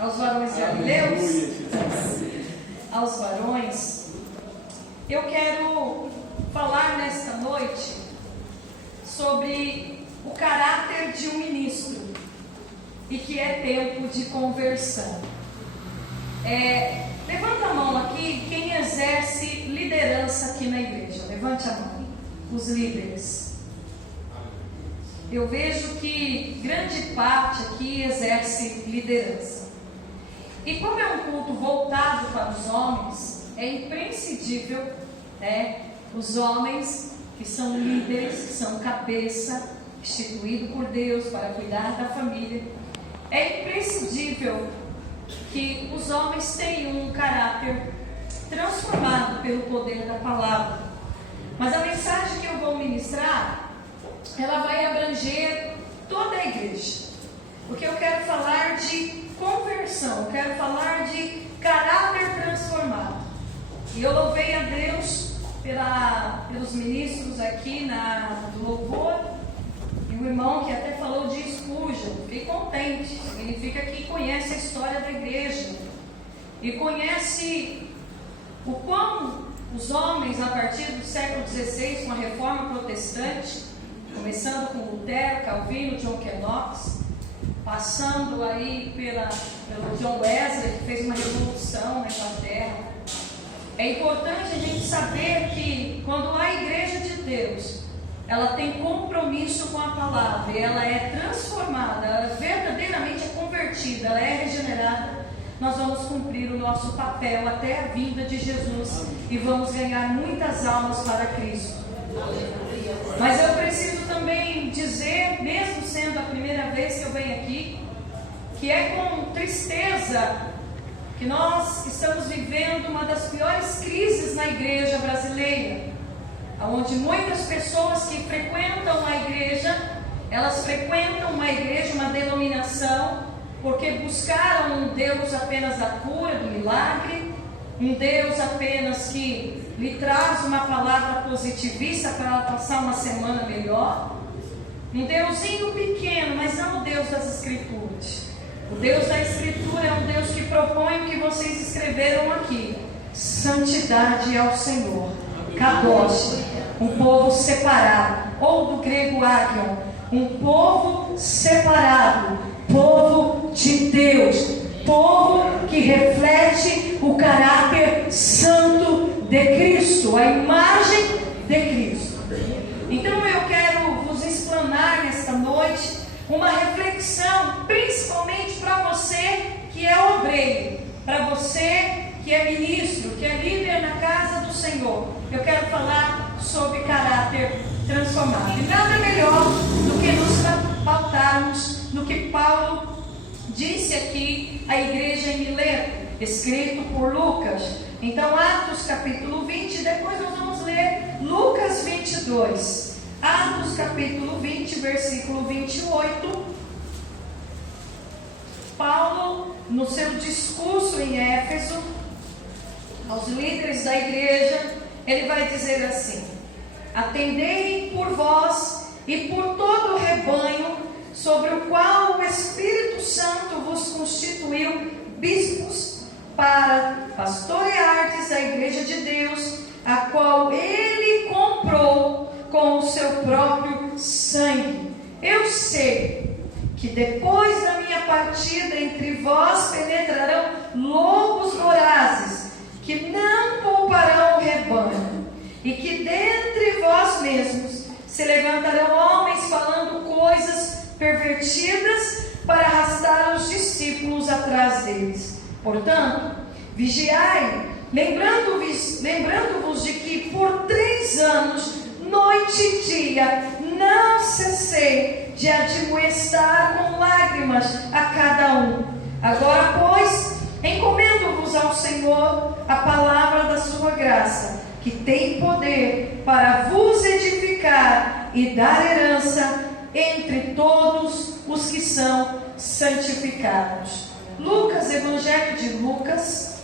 aos varões galileus, aos varões, eu quero falar nesta noite sobre o caráter de um ministro e que é tempo de conversão. Levanta a mão aqui quem exerce liderança aqui na igreja. Levante a mão, os líderes. Eu vejo que grande parte aqui exerce liderança. E como é um culto voltado para os homens, é imprescindível, os homens que são líderes, que são cabeça, instituído por Deus para cuidar da família, é imprescindível que os homens tenham um caráter transformado pelo poder da palavra. Mas a mensagem que eu vou ministrar, ela vai abranger toda a igreja, porque eu quero falar de conversão, eu quero falar de caráter transformado. E eu louvei a Deus pelos ministros aqui do louvor, e o irmão que até falou de Spurgeon. Fiquei contente, significa que conhece a história da igreja e conhece o quão os homens, a partir do século XVI, com a reforma protestante, começando com Lutero, Calvino, John Knox, passando aí pelo John Wesley, que fez uma revolução na Inglaterra. É importante a gente saber que quando a igreja de Deus, ela tem compromisso com a palavra, e ela é transformada, ela verdadeiramente é convertida, ela é regenerada, nós vamos cumprir o nosso papel até a vinda de Jesus e vamos ganhar muitas almas para Cristo. Mas eu preciso também dizer, mesmo sendo a primeira vez que eu venho aqui, que é com tristeza que nós estamos vivendo uma das piores crises na igreja brasileira, onde muitas pessoas que frequentam a igreja, elas frequentam uma igreja, uma denominação, porque buscaram um Deus apenas da cura, do milagre, um Deus apenas que lhe traz uma palavra positivista para ela passar uma semana melhor, um Deusinho pequeno, mas não o Deus das Escrituras. O Deus da Escritura é um Deus que propõe o que vocês escreveram aqui: santidade ao Senhor, Kadosh, um povo separado, ou do grego agion, um povo separado, povo de Deus, povo que reflete o caráter santo de Cristo, a imagem de Cristo. Então eu quero vos explanar nesta noite uma reflexão, principalmente para você que é obreiro, para você que é ministro, que é líder na casa do Senhor. Eu quero falar sobre caráter transformado. E nada melhor do que nos pautarmos no que Paulo disse aqui à igreja em Mileto, escrito por Lucas. Então, Atos capítulo 20, depois nós vamos ler Lucas 22. Atos capítulo 20, versículo 28. Paulo, no seu discurso em Éfeso, aos líderes da igreja, ele vai dizer assim: atendei por vós e por todo o rebanho, sobre o qual o Espírito Santo vos constituiu bispos, para pastoreardes a igreja de Deus, a qual ele comprou com o seu próprio sangue. Eu sei que depois da minha partida entre vós penetrarão lobos vorazes, que não pouparão o rebanho, e que dentre vós mesmos se levantarão homens falando coisas pervertidas para arrastar os discípulos atrás deles. Portanto, vigiai, lembrando-vos de que por 3 anos, noite e dia, não cessei de admoestar com lágrimas a cada um. Agora, pois, encomendo-vos ao Senhor a palavra da sua graça, que tem poder para vos edificar e dar herança entre todos os que são santificados. Lucas, Evangelho de Lucas,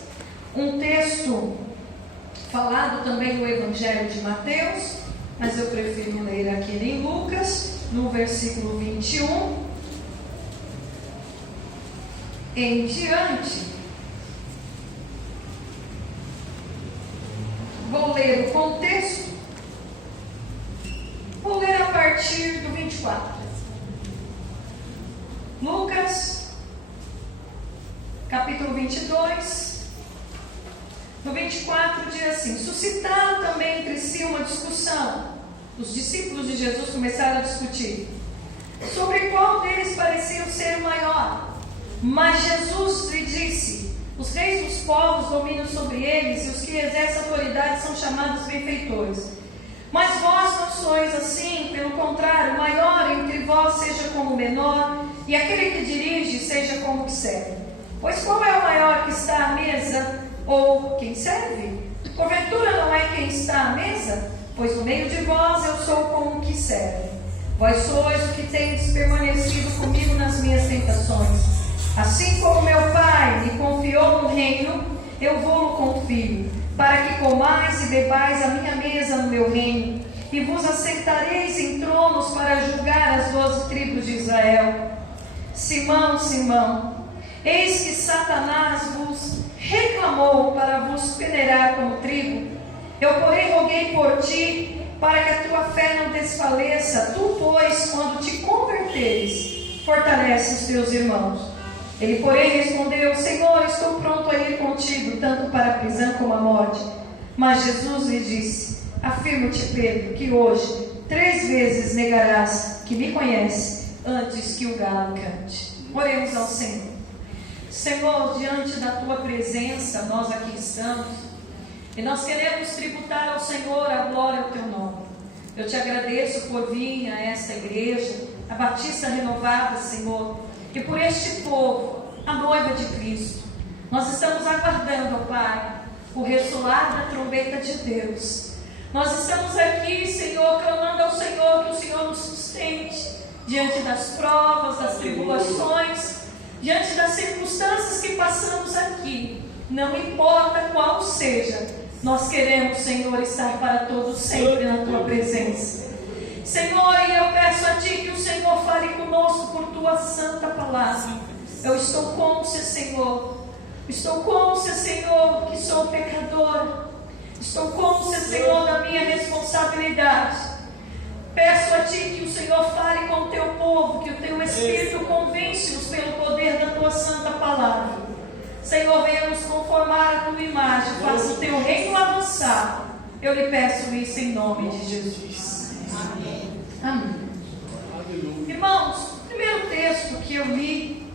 um texto falado também no Evangelho de Mateus, mas eu prefiro ler aqui em Lucas, no versículo 21. em diante. Vou ler o contexto. Vou ler a partir do 24. Lucas, capítulo 22, no 24 diz assim: suscitaram também entre si uma discussão. Os discípulos de Jesus começaram a discutir sobre qual deles parecia ser o maior. Mas Jesus lhe disse: os reis dos povos dominam sobre eles, e os que exercem autoridade são chamados benfeitores. Mas vós não sois assim, pelo contrário, o maior entre vós seja como o menor, e aquele que dirige seja como o que serve. Pois qual é o maior que está à mesa, ou quem serve? Porventura não é quem está à mesa? Pois no meio de vós eu sou como o que serve. Vós sois o que tendes permanecido comigo nas minhas tentações. Assim como meu Pai me confiou no reino, eu vou-lo confio, para que comais e bebais a minha mesa no meu reino, e vos assentareis em tronos para julgar as 12 tribos de Israel. Simão, Simão, eis que Satanás vos reclamou para vos peneirar como trigo. Eu, porém, roguei por ti, para que a tua fé não desfaleça. Tu, pois, quando te converteres, fortalece os teus irmãos. Ele, porém, respondeu: Senhor, estou pronto a ir contigo, tanto para a prisão como a morte. Mas Jesus lhe disse: afirmo-te, Pedro, que hoje 3 vezes negarás que me conhece, antes que o galo cante. Oremos ao Senhor. Senhor, diante da tua presença, nós aqui estamos, e nós queremos tributar ao Senhor a glória ao teu nome. Eu te agradeço por vir a esta igreja, a Batista Renovada, Senhor, e por este povo, a noiva de Cristo. Nós estamos aguardando, ó Pai, o ressoar da trombeta de Deus. Nós estamos aqui, Senhor, clamando ao Senhor que o Senhor nos sustente diante das provas, das tribulações, diante das circunstâncias que passamos aqui. Não importa qual seja, nós queremos, Senhor, estar para todos sempre na tua presença. Senhor, e eu peço a Ti que o Senhor fale conosco por Tua santa palavra. Eu estou cônscia, Senhor. Estou cônscia, Senhor, que sou pecador. Estou cônscia, Senhor, da minha responsabilidade. Peço a Ti que o Senhor fale com o Teu povo, que o Teu Espírito convence-nos pelo poder da Tua santa palavra. Senhor, venha nos conformar à Tua imagem. Faça o Teu reino avançar. Eu lhe peço isso em nome de Jesus. Amém. Amém. Irmãos, o primeiro texto que eu li,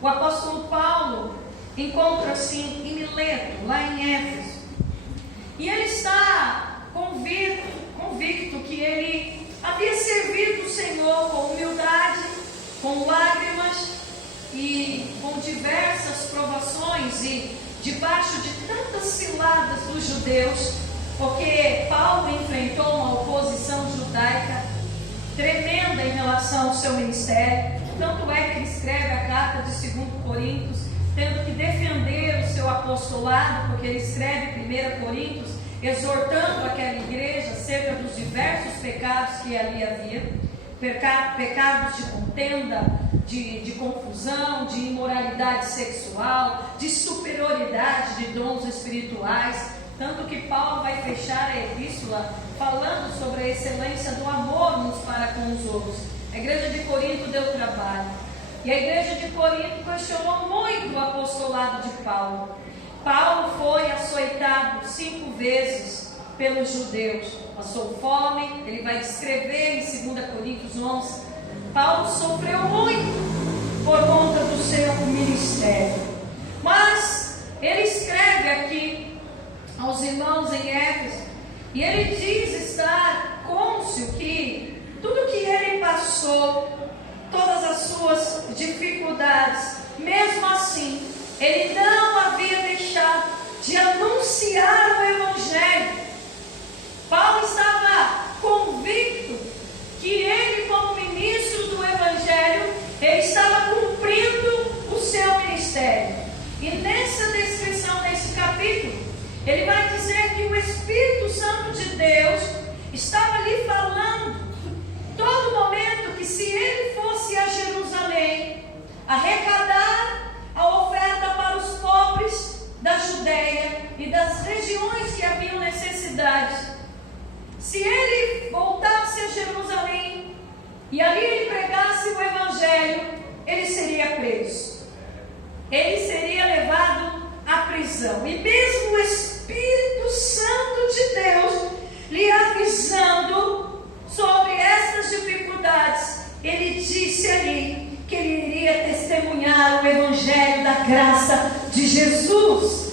o apóstolo Paulo encontra-se em Mileto, lá em Éfeso. E ele está convicto que ele havia servido o Senhor com humildade, com lágrimas e com diversas provações, e debaixo de tantas ciladas dos judeus, porque Paulo enfrentou uma oposição judaica tremenda em relação ao seu ministério. Tanto é que ele escreve a carta de 2 Coríntios, tendo que defender o seu apostolado, porque ele escreve 1 Coríntios, exortando aquela igreja acerca dos diversos pecados que ali havia, pecados de contenda, de confusão, de imoralidade sexual, de superioridade de dons espirituais. Tanto que Paulo vai fechar a epístola falando sobre a excelência do amor uns para com os outros. A igreja de Corinto deu trabalho. E a igreja de Corinto questionou muito o apostolado de Paulo. Paulo foi açoitado 5 vezes pelos judeus. Passou fome, ele vai descrever em 2 Coríntios 11. Paulo sofreu muito por conta do seu ministério. Mas ele escreve aqui aos irmãos em Éfeso, e ele diz estar cônscio que tudo que ele passou, todas as suas dificuldades, mesmo assim, ele não havia deixado de anunciar o Evangelho. Paulo estava convicto que ele, como ministro do Evangelho, ele estava cumprindo o seu ministério. E nessa descrição, nesse capítulo, ele vai dizer que o Espírito Santo de Deus estava lhe falando todo momento que se ele fosse a Jerusalém arrecadar a visão. E mesmo o Espírito Santo de Deus lhe avisando sobre essas dificuldades, ele disse ali que ele iria testemunhar o Evangelho da graça de Jesus.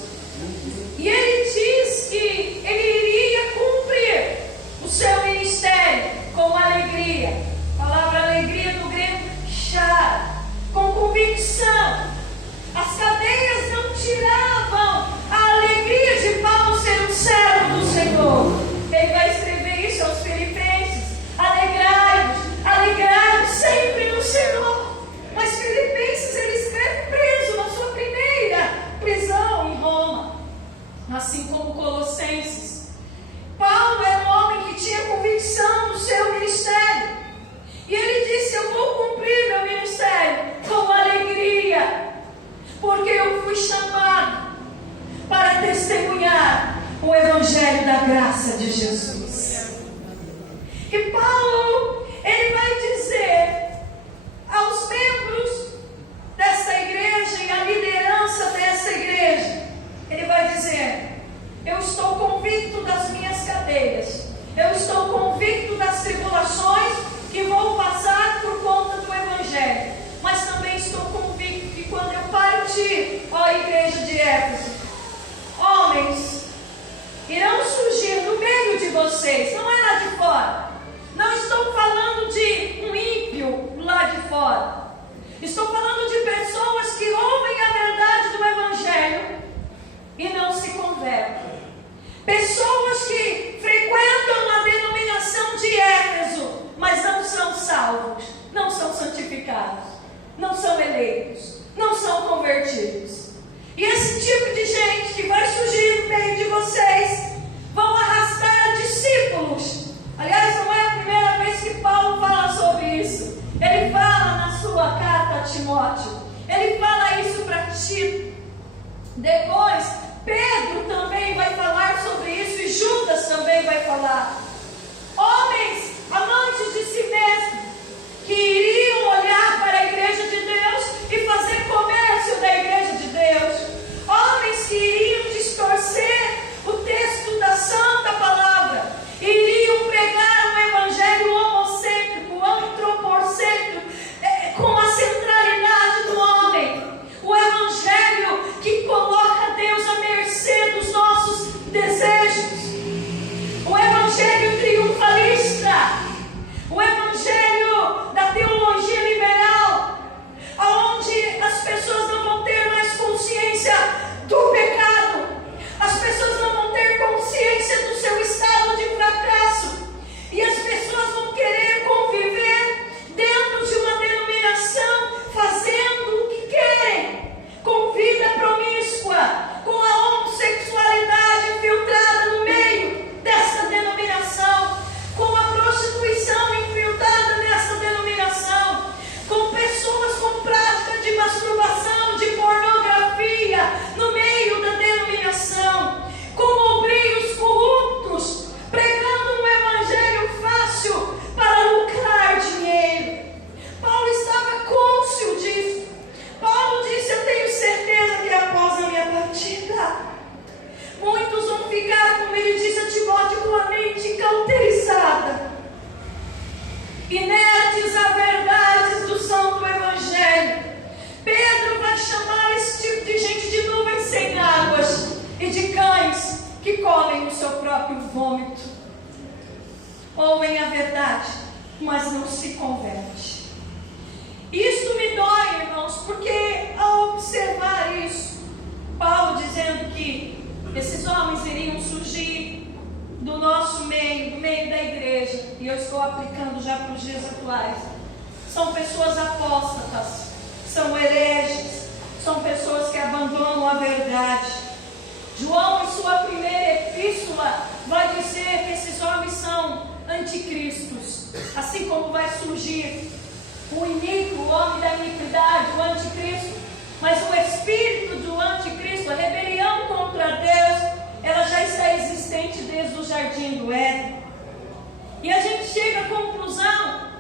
E ele diz que ele iria cumprir o seu ministério com alegria. A palavra alegria no grego, chara, com convicção. As cadeias não tiravam a alegria de Paulo ser um servo do Senhor. Ele vai escrever isso aos Filipenses: alegrai-vos sempre no Senhor. Mas Filipenses ele escreve preso na sua primeira prisão em Roma, assim como Colossenses. Paulo era um homem que tinha convicção do seu ministério, e ele disse: eu vou cumprir meu ministério com alegria, porque eu fui chamado para testemunhar o Evangelho da graça de Jesus. E Paulo, ele vai dizer aos membros dessa igreja e à liderança dessa igreja, ele vai dizer: eu estou convicto das minhas cadeias, eu estou convicto das tribulações que vou passar por conta do Evangelho, mas também estou convicto que quando eu partir, ó igreja de Éfeso, homens irão surgir no meio de vocês, não é lá de fora. Não estou falando de um ímpio lá de fora. Estou falando de pessoas que ouvem a verdade do Evangelho e não se convertem. Pessoas que frequentam a denominação de Éfeso, mas não são salvos, não são santificados, não são eleitos, não são convertidos. E esse tipo de gente que vai surgir no meio de vocês vão arrastar discípulos. Aliás, não é a primeira vez que Paulo fala sobre isso. Ele fala na sua carta a Timóteo, ele fala isso para Tito. Depois, Pedro também vai falar sobre isso, e Judas também vai falar. Homens amantes de si mesmos, que iriam olhar para a igreja de Deus e fazer comércio da igreja de Deus. Homens que iriam distorcer o texto da Santa Palavra, iriam pregar um evangelho homocêntrico, antropocêntrico, com a centralidade do homem. O evangelho que coloca Deus à mercê dos nossos desejos. O evangelho triunfalista. O evangelho da teologia liberal, onde as pessoas não vão ter mais consciência do pecado, as pessoas não vão ter consciência do seu estado de fracasso, e as pessoas vão querer conviver dentro de uma denominação, fazendo o que querem, com vida promíscua, com a homossexualidade infiltrada no meio dessa denominação, com a prostituição infiltrada nessa denominação, com pessoas com prática de masturbação, de pornografia no meio da denominação, com obreiros corruptos, pregando um evangelho fácil para lucrar dinheiro. Paulo estava cônscio disso. Paulo disse: eu tenho certeza que após a minha partida, muitos vão ficar, como ele disse a Timóteo, com a mente cauterizada, inertes a verdades do Santo Evangelho. Pedro vai chamar esse tipo de gente de nuvens sem águas e de cães que comem o seu próprio vômito. Ouvem a verdade, mas não se converte. Isto me dói, irmãos, porque ao observar isso, Paulo dizendo que esses homens iriam surgir do nosso meio, do meio da igreja, e eu estou aplicando já para os dias atuais, são pessoas apóstatas, são hereges, são pessoas que abandonam a verdade. João, em sua primeira epístola, vai dizer que esses homens são anticristos, assim como vai surgir o iníquo, o homem da iniquidade, o anticristo. Mas o espírito do anticristo, a rebelião contra Deus, ela já está existente desde o jardim do Éden. E a gente chega à conclusão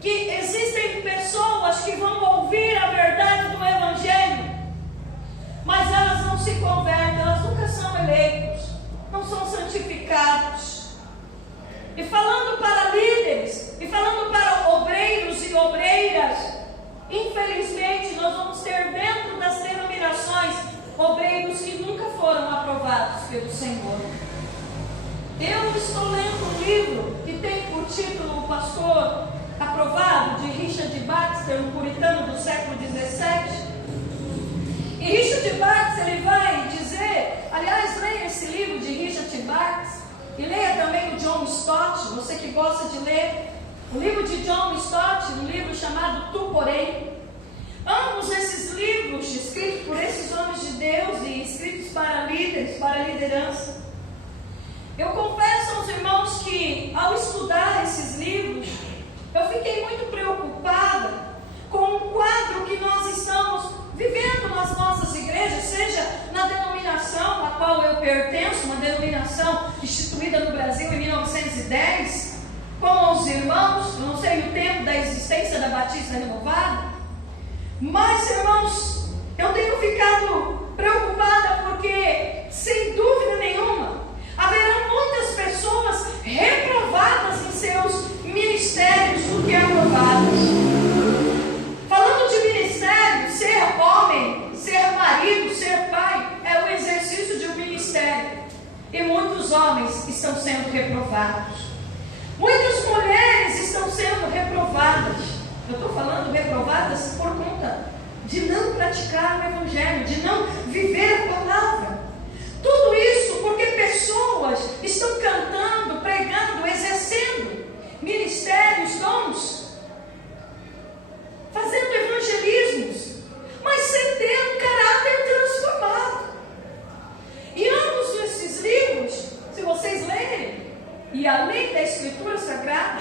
que existem pessoas que vão ouvir a verdade do Evangelho, mas elas não se convertem. pelo Senhor. Eu estou lendo um livro que tem por título O Pastor Aprovado, de Richard Baxter, um puritano do século XVII. E Richard Baxter, ele vai dizer, aliás, leia esse livro de Richard Baxter, e leia também o John Stott, você que gosta de ler, o livro de John Stott, um livro chamado Tu Porém. Ambos esses livros, escritos por esses homens de Deus e escritos para líderes, para liderança. Eu confesso aos irmãos que, ao estudar esses livros, eu fiquei muito preocupada com o quadro que nós estamos vivendo nas nossas igrejas, seja na denominação a qual eu pertenço, uma denominação instituída no Brasil em 1910, com os irmãos, eu não sei o tempo da existência da Batista Renovada, mas, irmãos, eu tenho ficado preocupada porque, sem dúvida nenhuma, haverão muitas pessoas reprovadas em seus ministérios do que aprovadas. Falando de ministério, ser homem, ser marido, ser pai, é o exercício de um ministério. E muitos homens estão sendo reprovados. Muitas mulheres estão sendo reprovadas. Eu estou falando reprovadas por conta de não praticar o Evangelho, de não viver a palavra. Tudo isso porque pessoas estão cantando, pregando, exercendo ministérios, dons, fazendo evangelismos, mas sem ter um caráter transformado. E ambos esses livros, se vocês lerem, e além da Escritura Sagrada,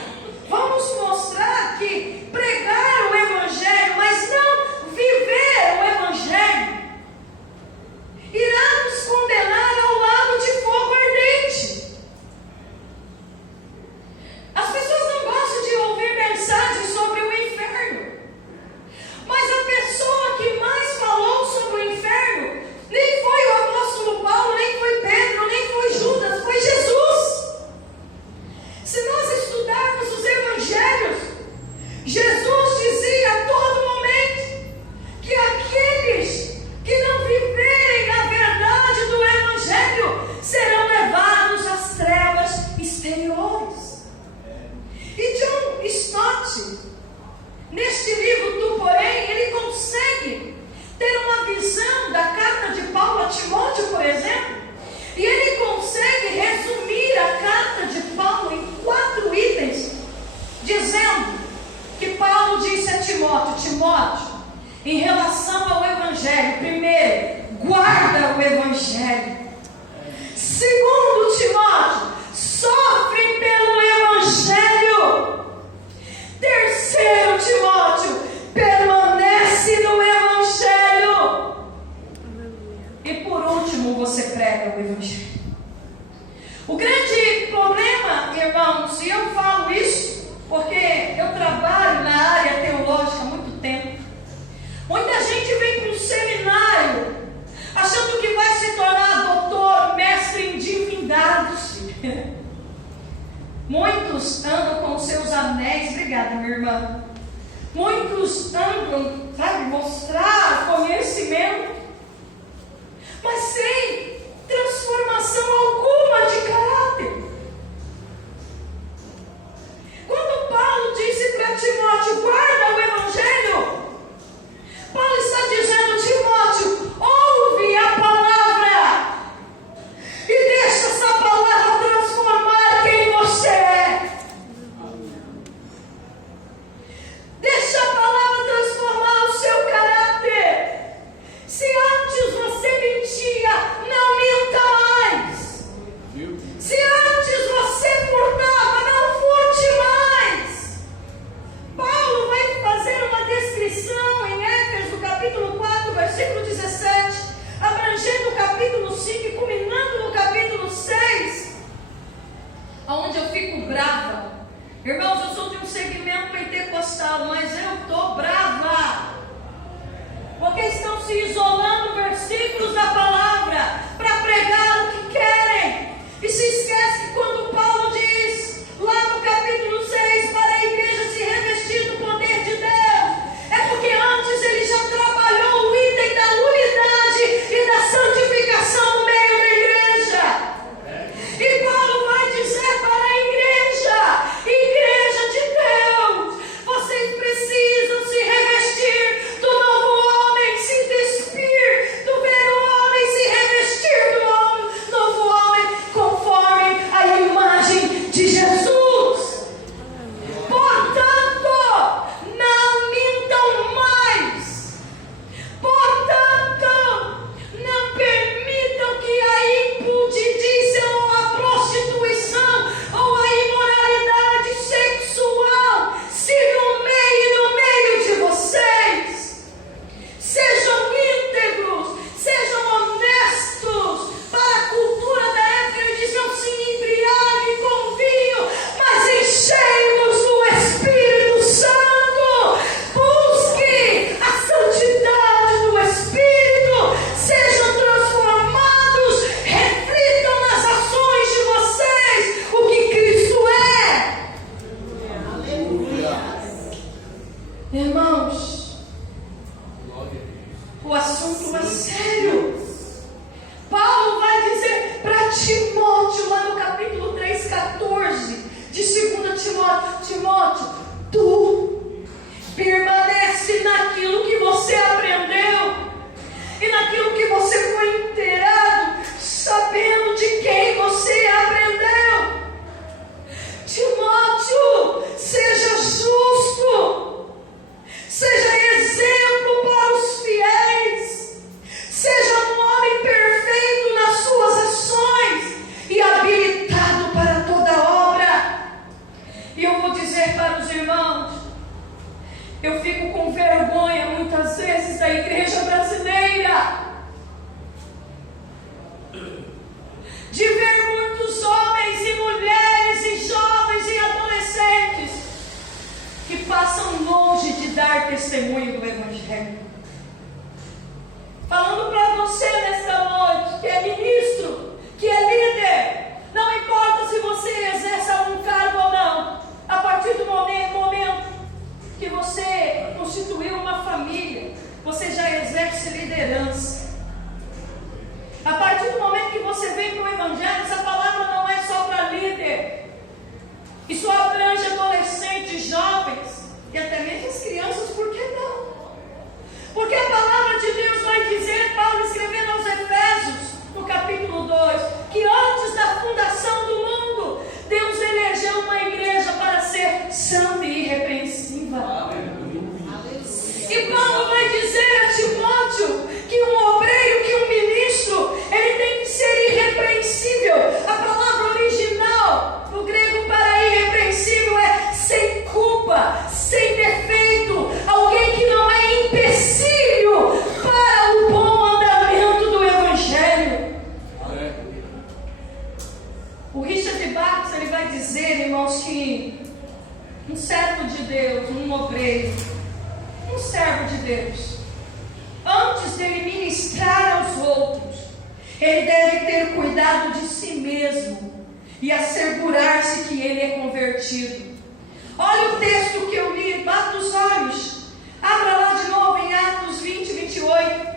vamos mostrar que pregar o Evangelho, mas não viver o Evangelho, irá nos condenar ao lago de fogo ardente. As pessoas não gostam de ouvir mensagens sobre o inferno, mas a pessoa que mais falou sobre o inferno nem foi o apóstolo Paulo, nem foi Pedro, nem foi Judas, foi Jesus. Se nós estudarmos os evangelhos, Jesus dizia a todo momento que aqueles que não viverem na verdade do evangelho serão levados às trevas exteriores. E John Stott, neste livro Tu Porém, ele consegue ter uma visão da carta de Paulo a Timóteo, por exemplo, e ele consegue resumir a carta de Paulo em 4 itens, dizendo que Paulo disse a Timóteo: Timóteo, em relação ao Evangelho, primeiro, guarda o Evangelho. Segundo, Timóteo, sofre pelo Evangelho. Terceiro, Timóteo, permanece no Evangelho. E por último, você prega o Evangelho. O grande problema, irmãos, e eu falo isso porque eu trabalho na área teológica há muito tempo. Muita gente vem para o seminário achando que vai se tornar doutor, mestre em divindades. Muitos andam com seus anéis, obrigada, minha irmã. Muitos andam, sabe, mostrar conhecimento, mas sem transformação alguma de caráter. Quando Paulo disse para Timóteo: guarda o Evangelho, Paulo está dizendo: Timóteo, ouve a palavra e deixa essa palavra transformar quem você é. Deixa a palavra transformar o seu caráter. Se antes você mentia, não minta mais. Se antes você furtava, não furte mais. Paulo vai fazer uma descrição em Éfeso, capítulo 4, versículo 17, abrangendo o capítulo 5 e culminando no capítulo 6, onde eu fico brava. Irmãos, eu sou de um segmento pentecostal, mas eu estou brava, porque estão se isolando versículos da palavra para pregar o que querem, e se esquece que quando Paulo diz lá no capítulo 6 para a igreja se revestir do poder de Deus, é porque antes ele já trabalhou o item da unidade e da santificação no meio da igreja. assunto é sério. Paulo vai dizer para Timóteo, lá no capítulo 3,14 de 2 Timóteo: Timóteo, tu permanece naquilo que você aprendeu e naquilo que você foi inteirado, sabendo de quem você aprendeu. Timóteo, seja justo, seja exemplo para os fiéis, seja um homem perfeito nas suas ações e habilitado para toda obra. E eu vou dizer para os irmãos, eu fico com vergonha muitas vezes da igreja brasileira de ver muitos homens e mulheres e jovens e adolescentes que passam longe de dar testemunho do Evangelho. Falando para você nesta noite, que é ministro, que é líder, não importa se você exerça um cargo ou não, a partir do momento que você constituiu uma família, você já exerce liderança. A partir do momento que você vem para o Evangelho, essa palavra não é só para líder. Isso abrange adolescentes, jovens e até mesmo as crianças, por que não? Porque a palavra de Deus vai dizer, Paulo escrevendo aos Efésios, no capítulo 2, que antes da fundação do mundo, Deus elegeu uma igreja para ser santa e irrepreensível. E Paulo vai dizer a Timóteo que um obreiro, que um ministro, ele tem que ser irrepreensível. A palavra original no grego para irrepreensível é sem culpa, sem defeito, alguém que não é empecilho para o bom andamento do Evangelho. O Richard Bachs, ele vai dizer, irmãos, que um servo de Deus, um obreiro, um servo de Deus, antes dele ministrar aos outros, ele deve ter cuidado de si mesmo e assegurar-se que ele é convertido. Olha o texto que eu li, bata os olhos, abra lá de novo em Atos 20, 28.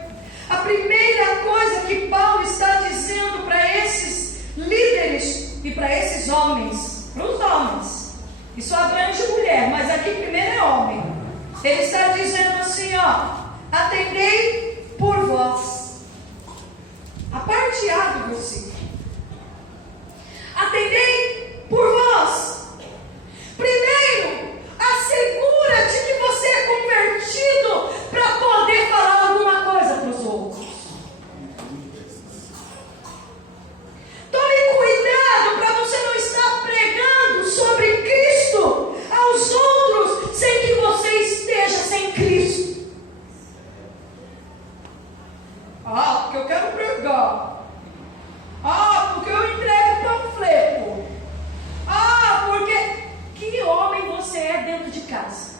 A primeira coisa que Paulo está dizendo para esses líderes e para esses homens, para os homens, isso abrange mulher, mas aqui primeiro é homem. Ele está dizendo assim, atendei por vós. A parte A do versículo. Atendei por vós. Primeiro, assegura-te que você é convertido para poder falar alguma coisa para os outros. Tome cuidado para você não estar pregando sobre Cristo aos outros sem que você esteja sem Cristo. Porque eu quero pregar. Porque eu entrego panfleto. Porque que homem você é dentro de casa?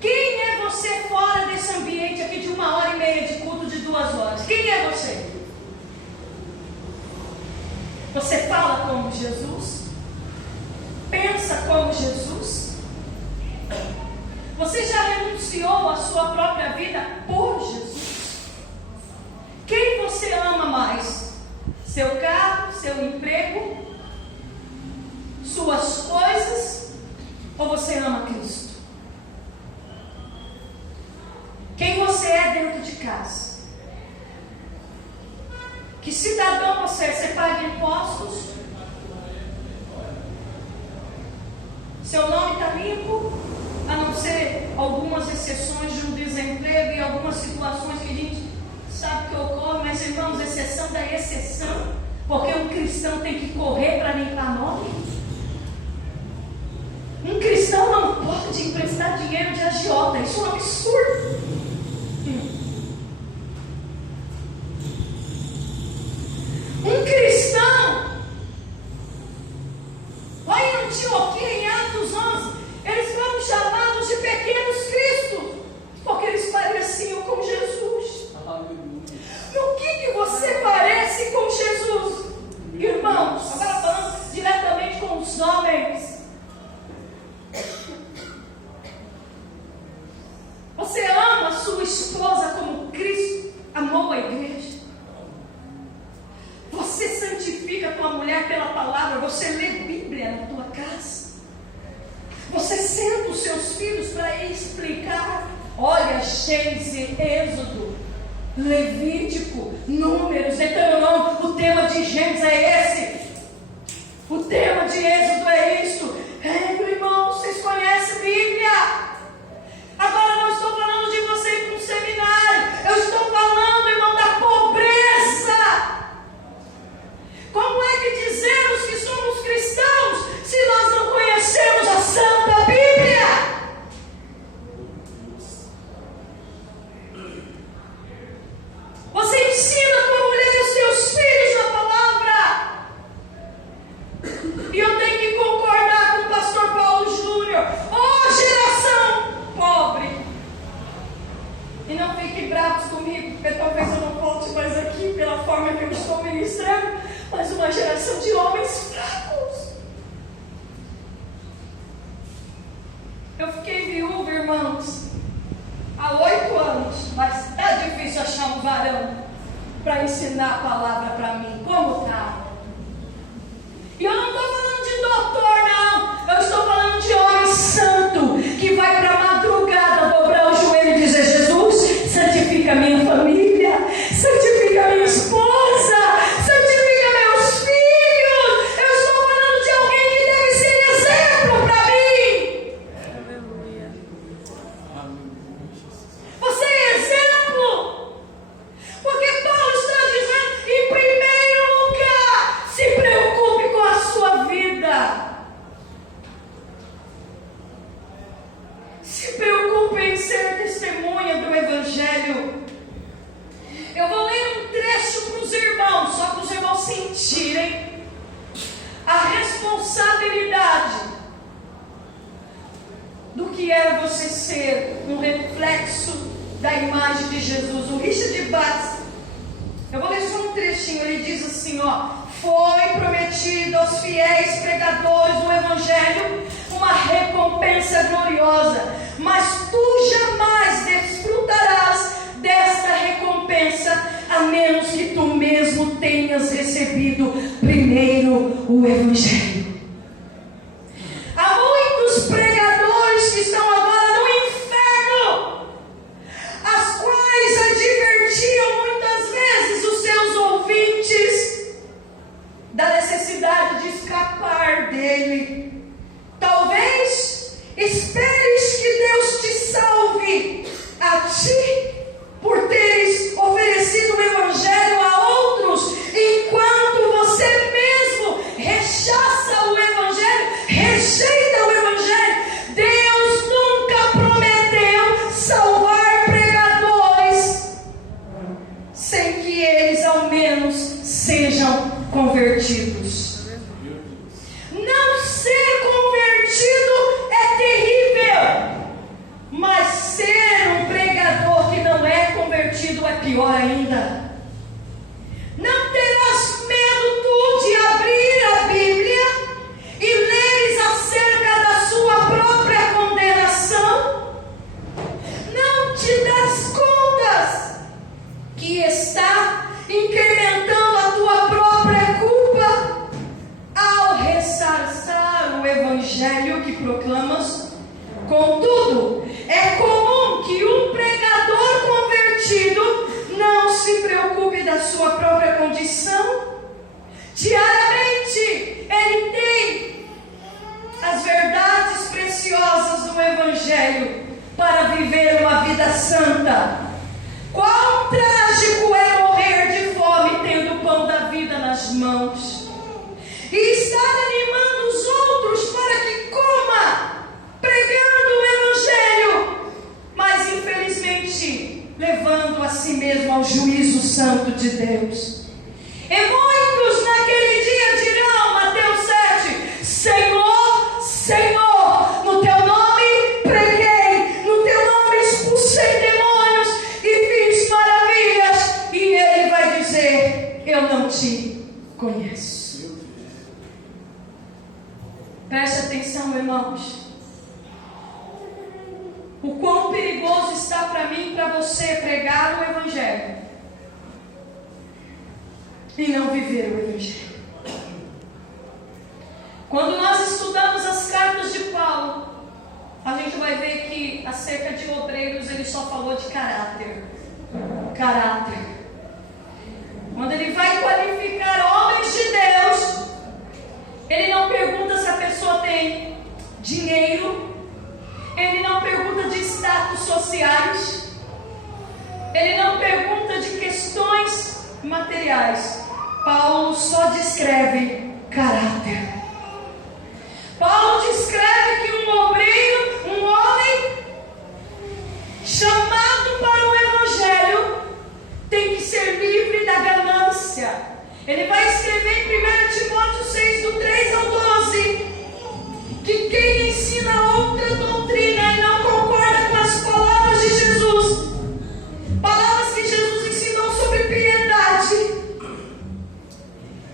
Quem é você fora desse ambiente aqui de 1h30 de culto de 2 horas? Quem é você? Você fala como Jesus? Pensa como Jesus? Você já renunciou à sua própria vida por Jesus? Quem você ama mais? Seu carro, seu emprego, suas coisas? Ou você ama Cristo? Quem você é dentro de casa? Que cidadão você é? Você paga impostos? Seu nome está limpo? A não ser algumas exceções de um desemprego e algumas situações que a gente sabe que ocorre, mas irmãos, exceção da exceção, porque um cristão tem que correr para limpar nome. Um cristão não pode emprestar dinheiro de agiota, isso é um absurdo. Um cristão, lá em Antioquia, em Atos 11, eles foram chamados de pequenos cristos, porque eles pareciam com Jesus. No que você parece com Jesus? Irmãos, agora falando diretamente com os homens. Você Gênesis, Êxodo, Levítico, Números, Deuteronômio. O tema de Gênesis é esse. O tema de Êxodo é isto. Meu irmão, vocês conhecem a Bíblia? Agora não estou falando de você ir para um seminário. Eu estou falando, irmão, da pobreza. Como é que dizemos que somos cristãos se nós não conhecemos a Santa Bíblia? Você ensina como ler os seus filhos na palavra. E eu tenho que concordar com o pastor Paulo Júnior. Geração pobre. E não fiquem bravos comigo, porque talvez eu não volte mais aqui pela forma que eu estou ministrando, mas uma geração de homens fracos. Eu fiquei viúva, irmãos, há 8 anos, mas está difícil achar um varão para ensinar a palavra para mim. Como está? E eu não estou falando de doutor, não. Eu estou falando de homem santo que vai para a madrugada dobrar o joelho e dizer: Jesus, santifica minha família, santifica minha esposa, santifica meus filhos. Eu estou falando de alguém que deve ser exemplo para mim. Aleluia. Você é exemplo. Porque Paulo está dizendo, em primeiro lugar, se preocupe com a sua vida. Se preocupe em ser testemunha do Evangelho. Eu vou ler um trecho para os irmãos, só para os irmãos sentirem a responsabilidade do que é você ser um reflexo da imagem de Jesus. O Richard Batts, eu vou ler só um trechinho, ele diz assim, foi prometido aos fiéis pregadores do Evangelho uma recompensa gloriosa, mas tu jamais desfrutarás desta recompensa, a menos que tu mesmo tenhas recebido primeiro o Evangelho. Há muitos pregadores que estão agora no inferno, as quais advertiam muitas vezes os seus ouvintes da necessidade de escapar dele. Talvez esperes que Deus te salve a ti por teres oferecido o Evangelho a outros, enquanto você mesmo rechaça o Evangelho, rejeita o Evangelho. Deus nunca prometeu salvar pregadores sem que eles ao menos sejam convertidos. Não ser convertido é terrível, mas ser um pregador que não é convertido é pior ainda. Não terás medo tu de abrir a Bíblia e leres acerca da sua própria condenação? Não te das contas que está incrementando a tua própria culpa ao ressarçar o Evangelho que proclamas? Contudo, é comum que um pregador convertido não se preocupe da sua própria condição. Diariamente, ele tem as verdades preciosas do Evangelho para viver uma vida santa. Quão trágico é morrer de fome tendo o pão da vida nas mãos e estar animando os outros para que coma, pregando o Evangelho, mas infelizmente levando a si mesmo ao juízo santo de Deus. E muitos naquele dia dirão, Mateus 7, Senhor, Senhor, no teu nome preguei, no teu nome expulsei demônios e fiz maravilhas. E ele vai dizer, eu não te conheço. Preste atenção, irmãos. O quão perigoso está para mim e para você pregar o Evangelho e não viver o Evangelho. Quando nós estudamos as cartas de Paulo, a gente vai ver que acerca de obreiros ele só falou de caráter. Caráter. Quando ele vai qualificar homens de Deus, ele não pergunta se a pessoa tem dinheiro, ele não pergunta de status sociais, ele não pergunta de questões materiais. Paulo só descreve caráter. Paulo descreve que um obreiro, um homem chamado para o Evangelho, tem que ser livre da ganância. Ele vai escrever em 1 Timóteo 6, do 3 ao 12, que quem ensina outra doutrina e não concorda com as palavras de Jesus, palavras que Jesus ensinou sobre piedade,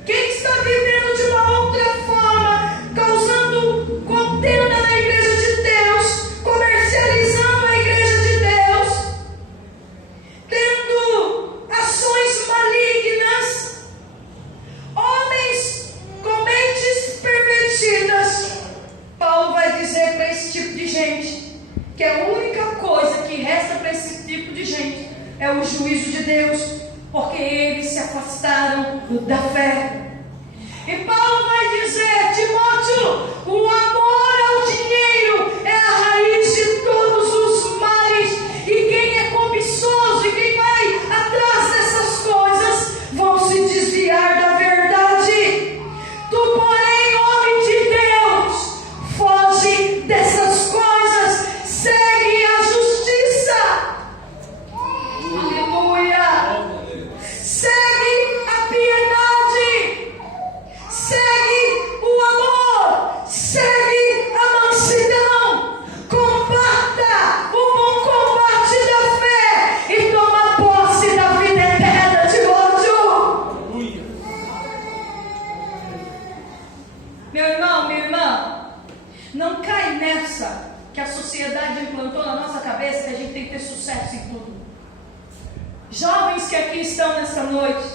quem está vivendo de uma outra forma, causando contenda na igreja de Deus, comercializando a igreja de Deus, tendo ações malignas, homens com mentes pervertidas, Paulo vai dizer para esse tipo de gente que a única coisa que resta para esse tipo de gente é o juízo de Deus, porque eles se afastaram da fé. E Paulo vai dizer: Timóteo, o amor ao dinheiro é a raiz de todos os males, e quem é cobiçoso e quem vai atrás dessas coisas vão se desviar da verdade. Tu, porém, homem de Deus, foge dessas coisas, segue a justiça. Aleluia! Segue a piedade, segue o amor, segue a mansidão, combata o bom combate da fé e toma posse da vida eterna, Timóteo. Meu irmão, minha irmã, não cai nessa que a sociedade implantou na nossa cabeça que a gente tem que ter sucesso em tudo. Jovens que aqui estão nessa noite,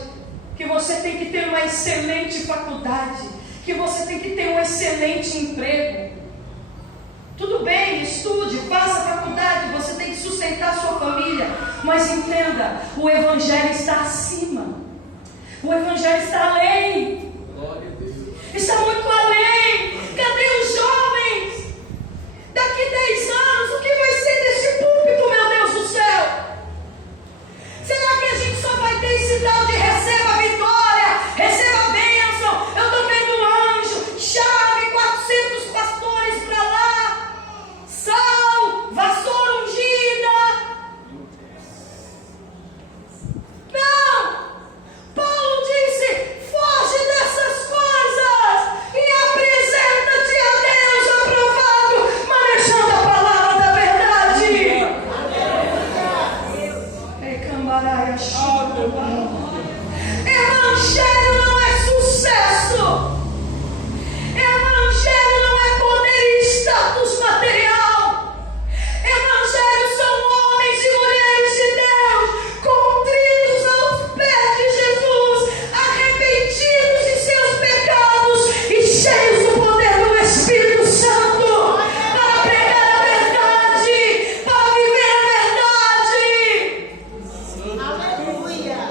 que você tem que ter uma excelente faculdade, que você tem que ter um excelente emprego. Tudo bem, estude, faça faculdade, você tem que sustentar sua família, mas entenda, o Evangelho está acima, o Evangelho está além, está muito além. Cadê os jovens? Daqui 10 anos, o que vai ser desse púlpito, meu Deus do céu? Será que a gente só vai ter esse tal de receba a vitória, receba a bênção? Eu estou vendo anjo, chave, 400 pastores para lá, sal, vassoura ungida. Não! Paulo disse: foge dessas coisas e apresenta-te a Deus aprovado, manejando a palavra da verdade. Evangelho não é sucesso. Evangelho não é poder e status material. Evangelho são homens e mulheres de Deus, contritos aos pés de Jesus, arrependidos de seus pecados e cheios do poder do Espírito Santo, para pregar a verdade, para viver a verdade. Aleluia.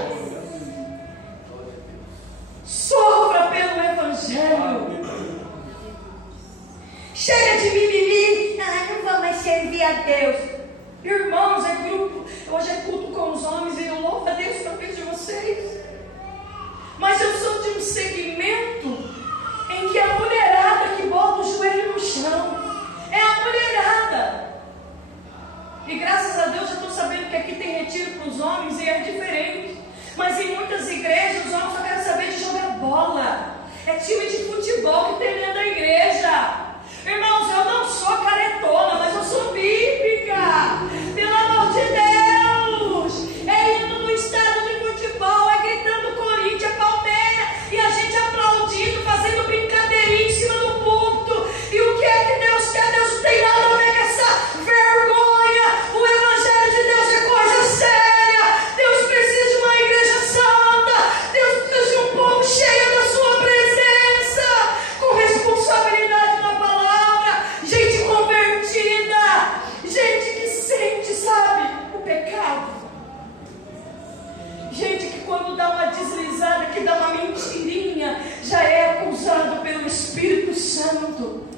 Santo.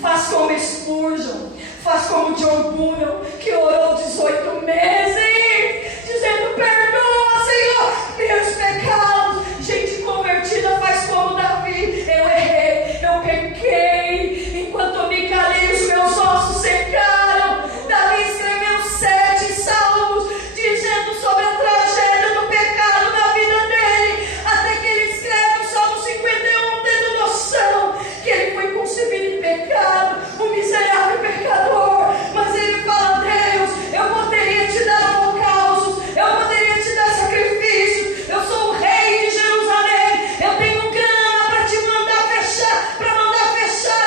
Faz como Spurgeon, faz como John Bunyan, que orou 18 meses, dizendo: perdoa, Senhor, meus pecados. Gente convertida faz como Davi: eu errei, eu pequei, enquanto eu me calei, os meus ossos secaram. Davi escreveu 7 salmos, dizendo sobre a tragédia do pecado na vida dele, até que ele escreve o Salmo 51, tendo noção que ele foi concebido em pecado, um miserável pecador. Mas ele fala: Deus, eu poderia te dar holocaustos, eu poderia te dar sacrifícios, eu sou o rei de Jerusalém, eu tenho grana para te mandar fechar,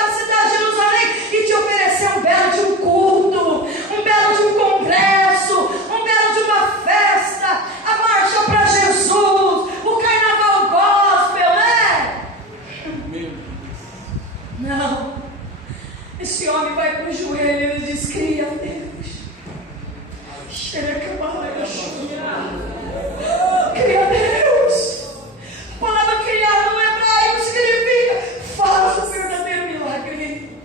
a cidade de Jerusalém e te oferecer um belo de um culto, um belo de um congresso, um belo de uma festa, a marcha para Jesus, o carnaval gospel, né? Não. Esse homem vai para o joelho e diz: cria Deus. Cria Deus. A palavra criar no hebraico significa faz o verdadeiro milagre.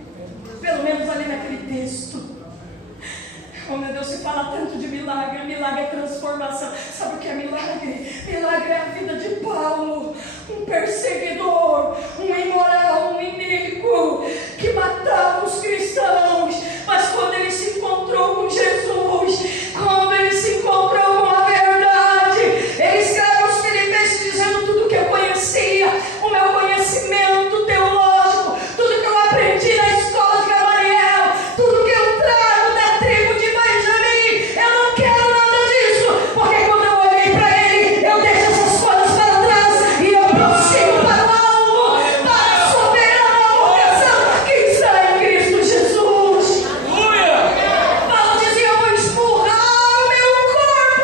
Pelo menos ali naquele texto. Oh meu Deus, se fala tanto de milagre. Milagre é transformação. Sabe o que é milagre? Milagre é a vida de Paulo, um perseguidor, um imoral, um iníquo, que matava os cristãos. Mas quando ele se encontrou com Jesus, quando ele se encontrou com a verdade, ele escreve aos Filipenses dizendo: tudo que eu conhecia, o meu conhecimento teológico, tudo que eu aprendi na escola de Gamaliel, tudo que eu trago da tribo de Benjamim, eu não quero nada disso, porque quando eu olhei para ele, eu deixo essas coisas para trás e eu prossigo para o alvo, para a soberana vocação que está em Cristo Jesus. Paulo dizia: eu vou espurrar o meu corpo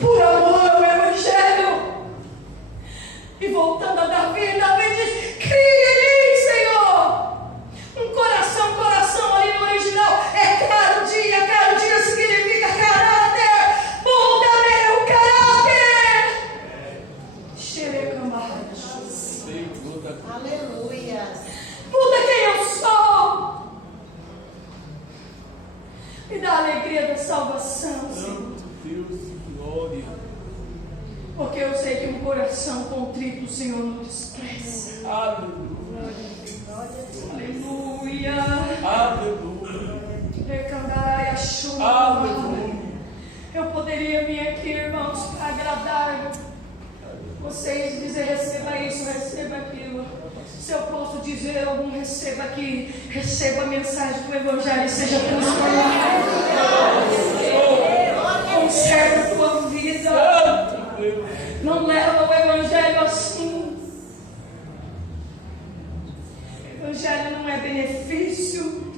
por amor ao Evangelho. E voltando a Davi, Davi diz: cria em mim, Senhor, um coração ali no original é carodia significa caráter, muda meu caráter. Aleluia. Muda quem eu sou, me dá a alegria da salvação, Senhor. Deus, glória. Porque eu sei que um coração contrito o Senhor não despreza. Aleluia. Aleluia. Aleluia. Recandarai a chuva. Aleluia. Eu poderia vir aqui, irmãos, para agradar vocês, dizer: receba isso, receba aquilo. Se eu posso dizer algum, receba aqui, receba a mensagem do Evangelho e seja transformado. Conserva a tua vida. Não leva o Evangelho assim. O Evangelho não é benefício.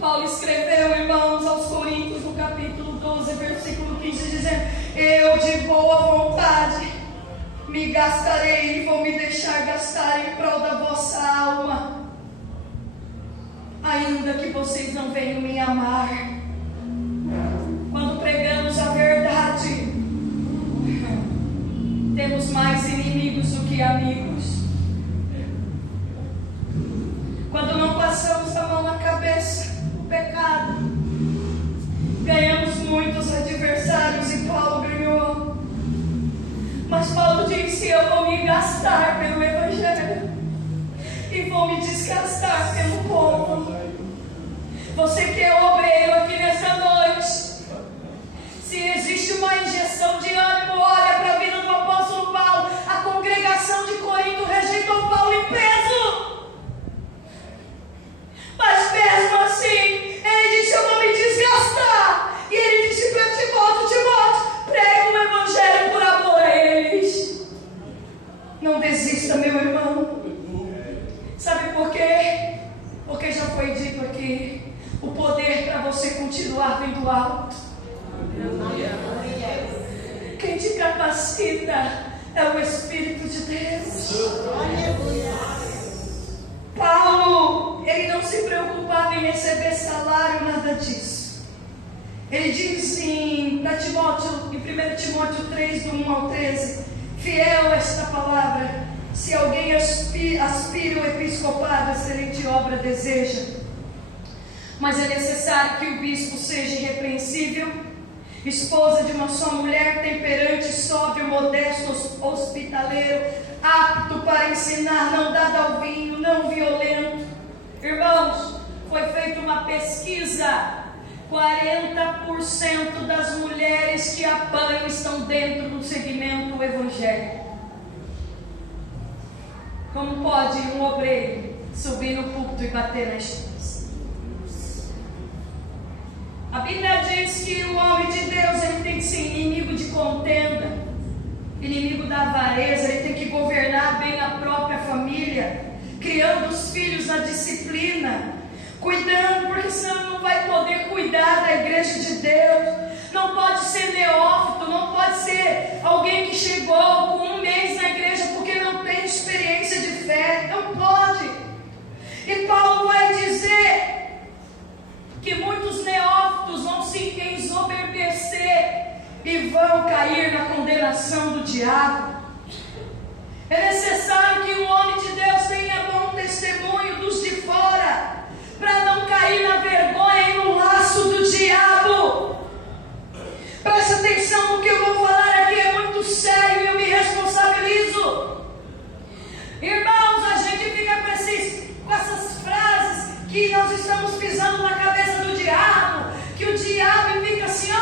Paulo escreveu, irmãos, aos Coríntios, no capítulo 12, versículo 15, dizendo: eu de boa vontade me gastarei e vou me deixar gastar em prol da vossa alma, ainda que vocês não venham me amar. Quando pregamos a verdade, temos mais inimigos do que amigos. Quando não passamos a mão na cabeça do pecado, ganhamos muitos adversários, e Paulo ganhou. Mas Paulo disse: eu vou me gastar pelo Evangelho e vou me desgastar pelo povo. Você que é obreiro aqui nessa noite, se existe uma injeção de ânimo, olha para a vida do apóstolo Paulo. A congregação de Corinto rejeitou Paulo em peso, mas mesmo assim ele disse: eu vou me desgastar. E ele disse para Timóteo: prega o Evangelho por amor a eles. Não desista, meu irmão. Sabe por quê? Porque já foi dito aqui: o poder para você continuar vem do alto. Quem te capacita é o Espírito de Deus. Paulo, ele não se preocupava em receber salário, nada disso. Ele diz para Timóteo, em 1 Timóteo 3, do 1 ao 13: fiel esta palavra, se alguém aspira o episcopado, excelente obra deseja. Mas é necessário que o bispo seja irrepreensível, esposa de uma só mulher, temperante, sóbrio, modesto, hospitaleiro, apto para ensinar, não dado ao vinho, não violento. Irmãos, foi feita uma pesquisa: 40% das mulheres que apanham estão dentro do segmento evangélico. Como pode um obreiro subir no púlpito e bater na esposa? A Bíblia diz que o homem de Deus, ele tem que ser inimigo de contenda, inimigo da avareza, ele tem que governar bem a própria família, criando os filhos na disciplina, cuidando, porque senão não vai poder cuidar da igreja de Deus. Não pode ser neófito, não pode ser alguém que chegou com um mês na igreja porque não tem experiência de fé, não pode. E Paulo vai dizer que muitos neófitos vão se ensoberbecer e vão cair na condenação do diabo. É necessário que o homem de Deus tenha bom testemunho dos de fora, para não cair na vergonha e no laço do diabo. Preste atenção no que eu vou falar aqui, é muito sério e eu me responsabilizo. Irmãos, a gente fica com essas frases que nós estamos pisando na cabeça do diabo, que o diabo fica assim,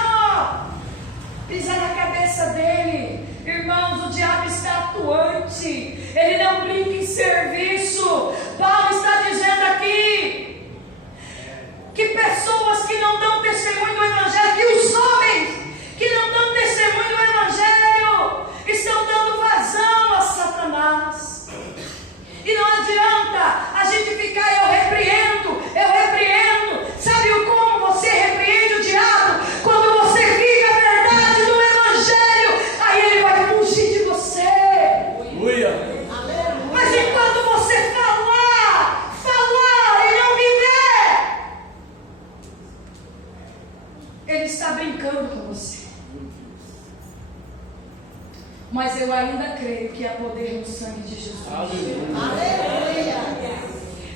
pisa na cabeça dele. Irmãos, o diabo está atuante, ele não brinca em serviço. Paulo está dizendo aqui que pessoas que não dão testemunho do evangelho, que os homens que não dão testemunho do evangelho estão dando vazão a Satanás. E não adianta a gente ficar, eu repreendo. Sabe como você repreende o diabo? Quando você vive a verdade do evangelho, aí ele vai fugir de você. Mas enquanto você falar e não viver, ele está brincando com você. Mas eu ainda creio que há poder no sangue de Jesus. Aleluia.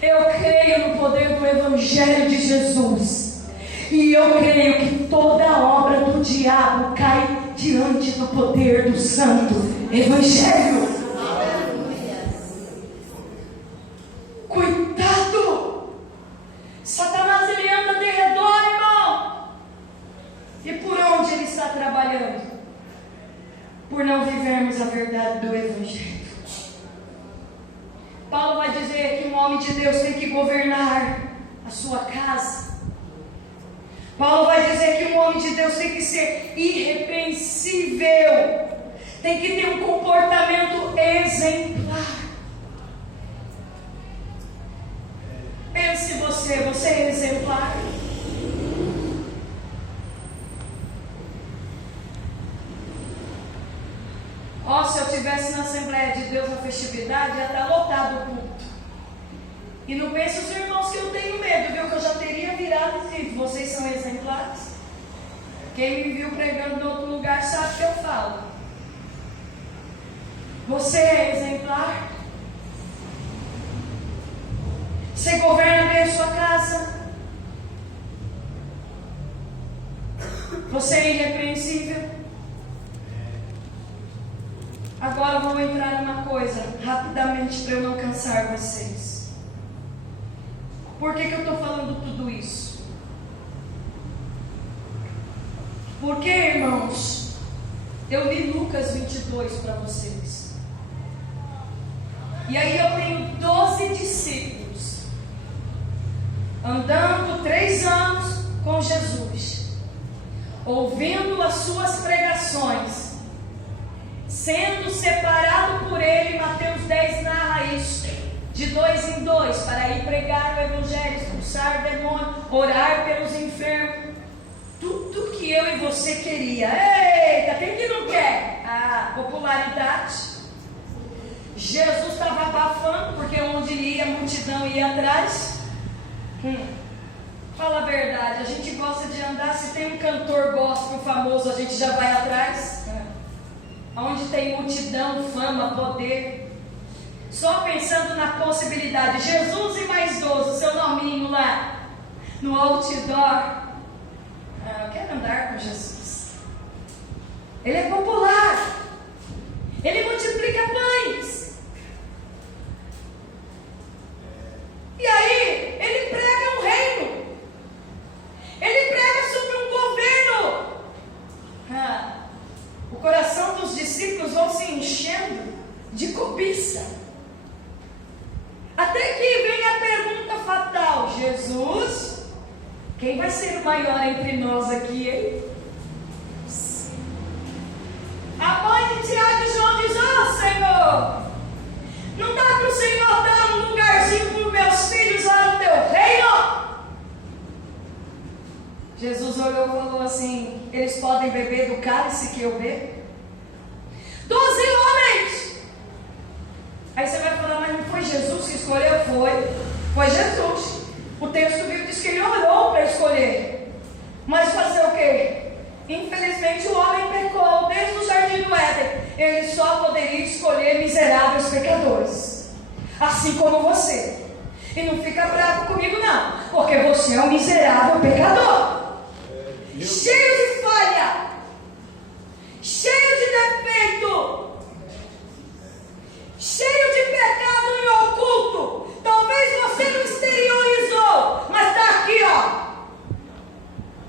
Eu creio no poder do evangelho de Jesus. E eu creio que toda obra do diabo cai diante do poder do santo evangelho. Aleluia. Cuidado. Satanás, ele anda de redor, irmão. E por onde ele está trabalhando? Por não vivermos a verdade do evangelho. Paulo vai dizer que um homem de Deus tem que governar a sua casa. Paulo vai dizer que um homem de Deus tem que ser irrepreensível, tem que ter um comportamento exemplar. Pense você é exemplar? Se eu estivesse na Assembleia de Deus na festividade, ia estar lotado o culto. E não pense os irmãos que eu tenho medo, viu? Que eu já teria virado e dito: vocês são exemplares. Quem me viu pregando em outro lugar sabe o que eu falo. Você é exemplar? Você governa bem a sua casa? Você é irrepreensível? Agora vamos entrar numa coisa, rapidamente, para eu não cansar vocês. Por que eu estou falando tudo isso? Porque, irmãos, eu li Lucas 22 para vocês. E aí eu tenho 12 discípulos, andando 3 anos com Jesus, ouvindo as suas pregações, sendo separado por ele. Mateus 10 narra isso, de 2 em 2, para ir pregar o evangelho, expulsar o demônio, orar pelos enfermos. Tudo que eu e você queria. Eita, quem que não quer? A popularidade. Jesus estava abafando, porque onde ia a multidão ia atrás. Fala a verdade, a gente gosta de andar, se tem um cantor gospel famoso, a gente já vai atrás. Onde tem multidão, fama, poder. Só pensando na possibilidade. Jesus e mais 12, seu nominho lá no outdoor. Eu quero andar com Jesus. Ele é popular. Ele multiplica pães. E aí, ele prega um reino. Ele prega sobre um governo. O coração dos discípulos vão se enchendo de cobiça. Até que vem a pergunta fatal: Jesus, quem vai ser o maior entre nós aqui, hein? A mãe de Tiago e João diz: Senhor, não dá para o Senhor dar um lugarzinho para os meus filhos lá no teu reino? Jesus olhou e falou assim: eles podem beber do cálice que eu bebo? 12 homens. Aí você vai falar: mas não foi Jesus que escolheu? Foi Jesus. O texto bíblico diz que ele orou para escolher. Mas fazer o quê? Infelizmente o homem pecou desde o jardim do Éden. Ele só poderia escolher miseráveis pecadores, assim como você. E não fica bravo comigo não, porque você é um miserável pecador, cheio de falha, cheio de defeito, cheio de pecado em oculto. Talvez você não exteriorizou, mas está aqui, ó.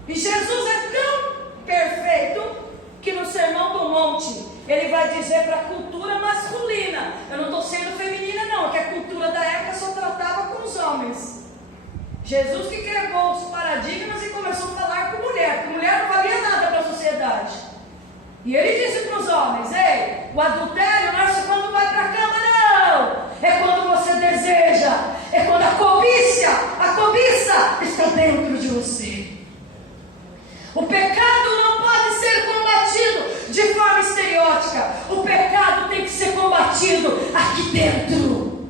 E Jesus é tão perfeito que no Sermão do Monte ele vai dizer para a cultura masculina. Eu não estou sendo feminina não, que a cultura da época só tratava com os homens. Jesus que quebrou os paradigmas e começou a falar com mulher, porque mulher não valia nada para a sociedade. E ele disse para os homens: ei, o adultério não é quando vai para a cama, não. É quando você deseja, é quando a cobiça está dentro de você. O pecado não pode ser combatido de forma estereótica. O pecado tem que ser combatido aqui dentro.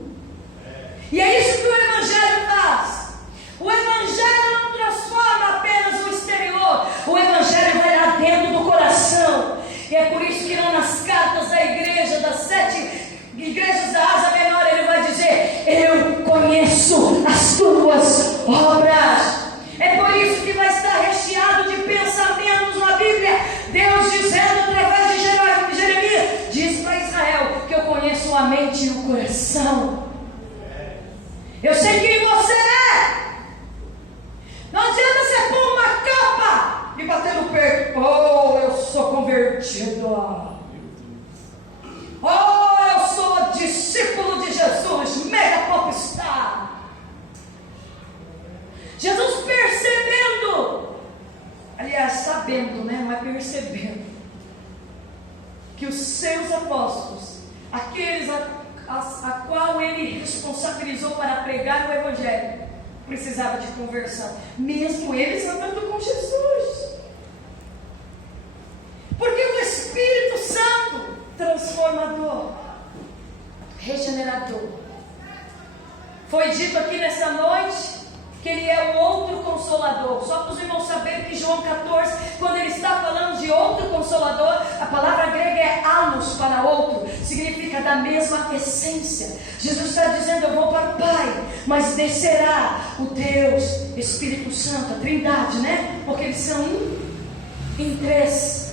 E é isso que o Evangelho faz. O Evangelho não transforma apenas o exterior. O Evangelho vai lá dentro do coração. E é por isso que nas cartas da igreja, das 7 igrejas da Ásia Menor, ele vai dizer: eu conheço as tuas obras. É por isso que vai estar recheado de pensamentos na Bíblia. Deus dizendo através de Jeremias: diz para Israel que eu conheço a mente e o coração. Eu sei quem você é. Não adianta você pôr uma capa e bater no peito: oh, eu sou convertido. Oh, eu sou discípulo de Jesus, mega popstar. Jesus percebendo, aliás, sabendo, né? Não é percebendo, que os seus apóstolos, aqueles a qual ele responsabilizou para pregar o Evangelho, precisava de conversão, mesmo eles andando com Jesus. Porque o Espírito Santo, transformador, regenerador, foi dito aqui nessa noite que ele é o outro consolador. Só para os irmãos saberem que João 14, quando ele está falando de outro consolador, a palavra grega é allos, para outro, significa da mesma essência. Jesus está dizendo: eu vou para o Pai, mas descerá o Deus Espírito Santo, a Trindade, né? Porque eles são um em três.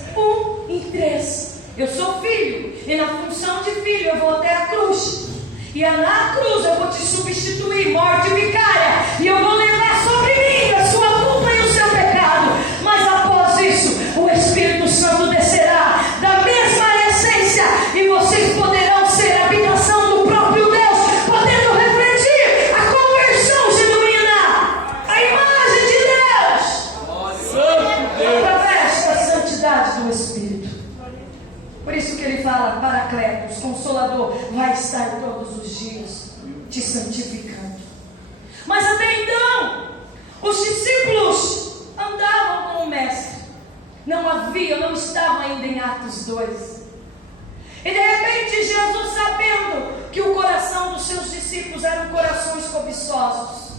Eu sou filho, e na função de filho eu vou até a cruz. E na cruz eu vou te substituir, morte vicária, e eu vou levar sobre mim a sua culpa e o seu pecado. Mas após isso, o Espírito Santo descerá da mesma essência, e vocês poderão ser a habitação do próprio Deus, podendo refletir a conversão genuína, a imagem de Deus, através da santidade do Espírito. Por isso que ele fala: Paracletos, Consolador, vai estar todos os dias te santificando. Mas até então, os discípulos andavam com o Mestre. Não estavam ainda em Atos 2. E de repente Jesus, sabendo que o coração dos seus discípulos eram corações cobiçosos,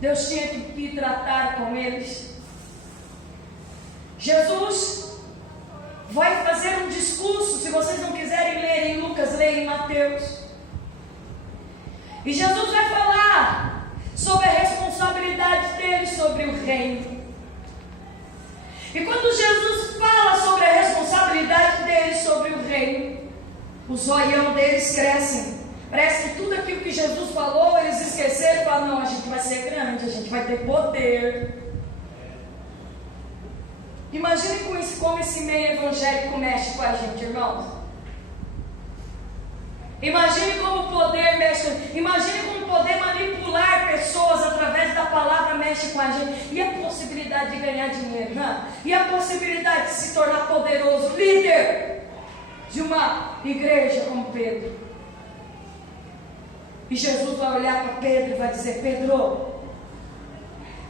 Deus tinha que tratar com eles. Jesus vai fazer um discurso, se vocês não quiserem ler em Lucas, leia em Mateus. E Jesus vai falar sobre a responsabilidade dele sobre o reino. E quando Jesus fala sobre a responsabilidade dele sobre o reino, o zoião deles crescem. Parece que tudo aquilo que Jesus falou, eles esqueceram e falaram: não, a gente vai ser grande, a gente vai ter poder. Imagine como esse meio evangélico mexe com a gente, irmãos. Imagine como o poder mexe. Imagine como o poder manipular pessoas através da palavra mexe com a gente. E a possibilidade de ganhar dinheiro, né? E a possibilidade de se tornar poderoso, líder de uma igreja como Pedro. E Jesus vai olhar para Pedro e vai dizer: Pedro,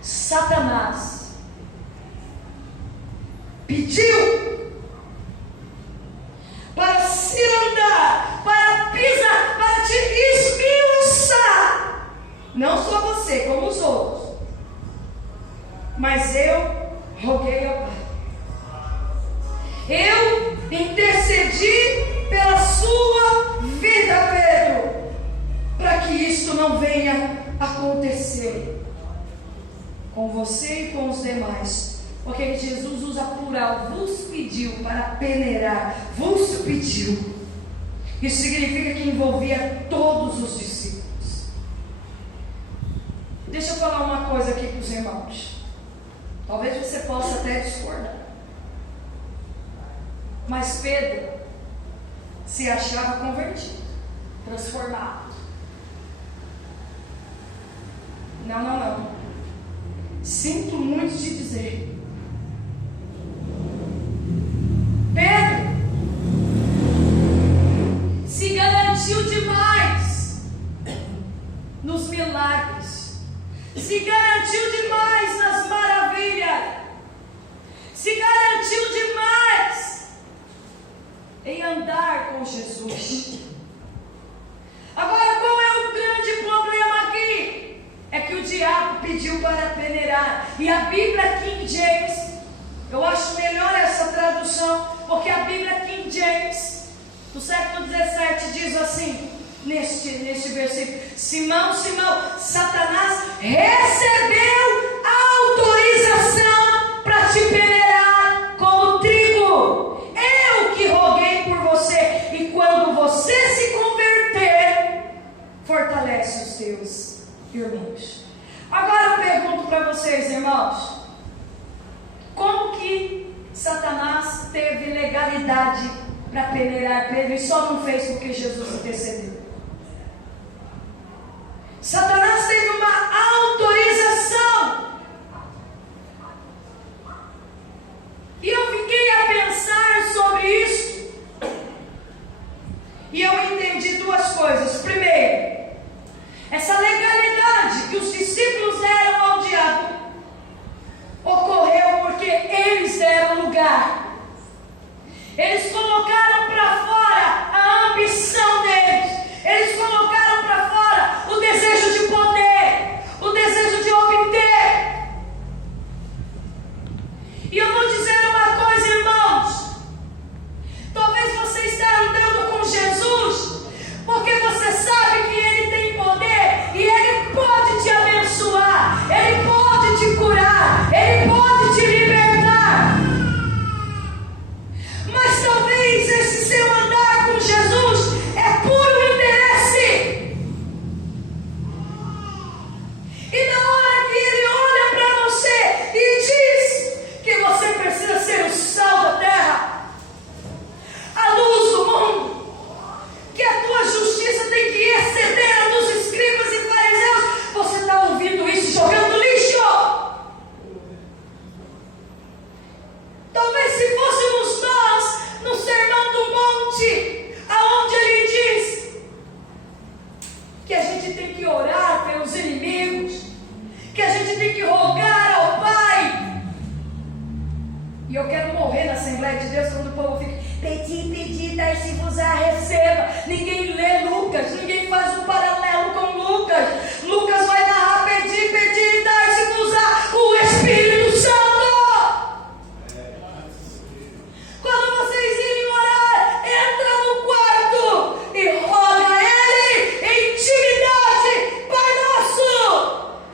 Satanás pediu para se andar, para pisar, para te esmiuçar. Não só você, como os outros. Mas eu roguei ao Pai. Eu intercedi pela sua vida, Pedro, para que isto não venha acontecer com você e com os demais. Porque Jesus usa plural, vos pediu, para peneirar, vos pediu. Isso significa que envolvia todos os discípulos. Deixa eu falar uma coisa aqui para os irmãos. Talvez você possa até discordar. Mas Pedro se achava convertido, transformado. Não. Sinto muito te dizer. Pedro se garantiu demais nos milagres, se garantiu demais nas maravilhas, se garantiu demais em andar com Jesus. Agora, qual é o grande problema aqui? É que o diabo pediu para peneirar. E a Bíblia King James, eu acho melhor essa tradução, porque a Bíblia King James, no século 17, diz assim, neste versículo: Simão, Simão, Satanás recebeu autorização para te peneirar como trigo. Eu que roguei por você, e quando você se converter, fortalece os teus irmãos. Agora eu pergunto para vocês, irmãos, como que Satanás teve legalidade para peneirar Pedro e só não fez porque Jesus intercedeu? Satanás teve uma autorização. E eu fiquei a pensar sobre isso. E eu entendi duas coisas. Primeiro, essa legalidade que os discípulos deram ao diabo ocorreu porque eles deram lugar. Eles colocaram para fora a ambição deles. Eles colocaram para fora o desejo de poder, o desejo de obter. E eu vou dizer uma coisa, irmãos. Talvez você está andando com Jesus porque você sabe que Ele tem poder e Ele pode te abençoar, Ele pode te curar, Ele pode te libertar. Mas talvez esse seu andar com Jesus é puro interesse. E na hora que Ele olha para você e diz que você precisa ser o sal da terra, a luz do mundo, que a tua justiça tem que exceder a dos escribas e fariseus, você está ouvindo isso jogando lixo. Talvez se fôssemos nós no Sermão do Monte, aonde Ele diz que a gente tem que orar pelos inimigos, que a gente tem que rogar ao Pai. E eu quero morrer na Assembleia de Deus quando o povo fica: pedi, dai-se-vos-á, receba. Ninguém lê Lucas, ninguém faz um paralelo com Lucas. Lucas vai narrar: pedi,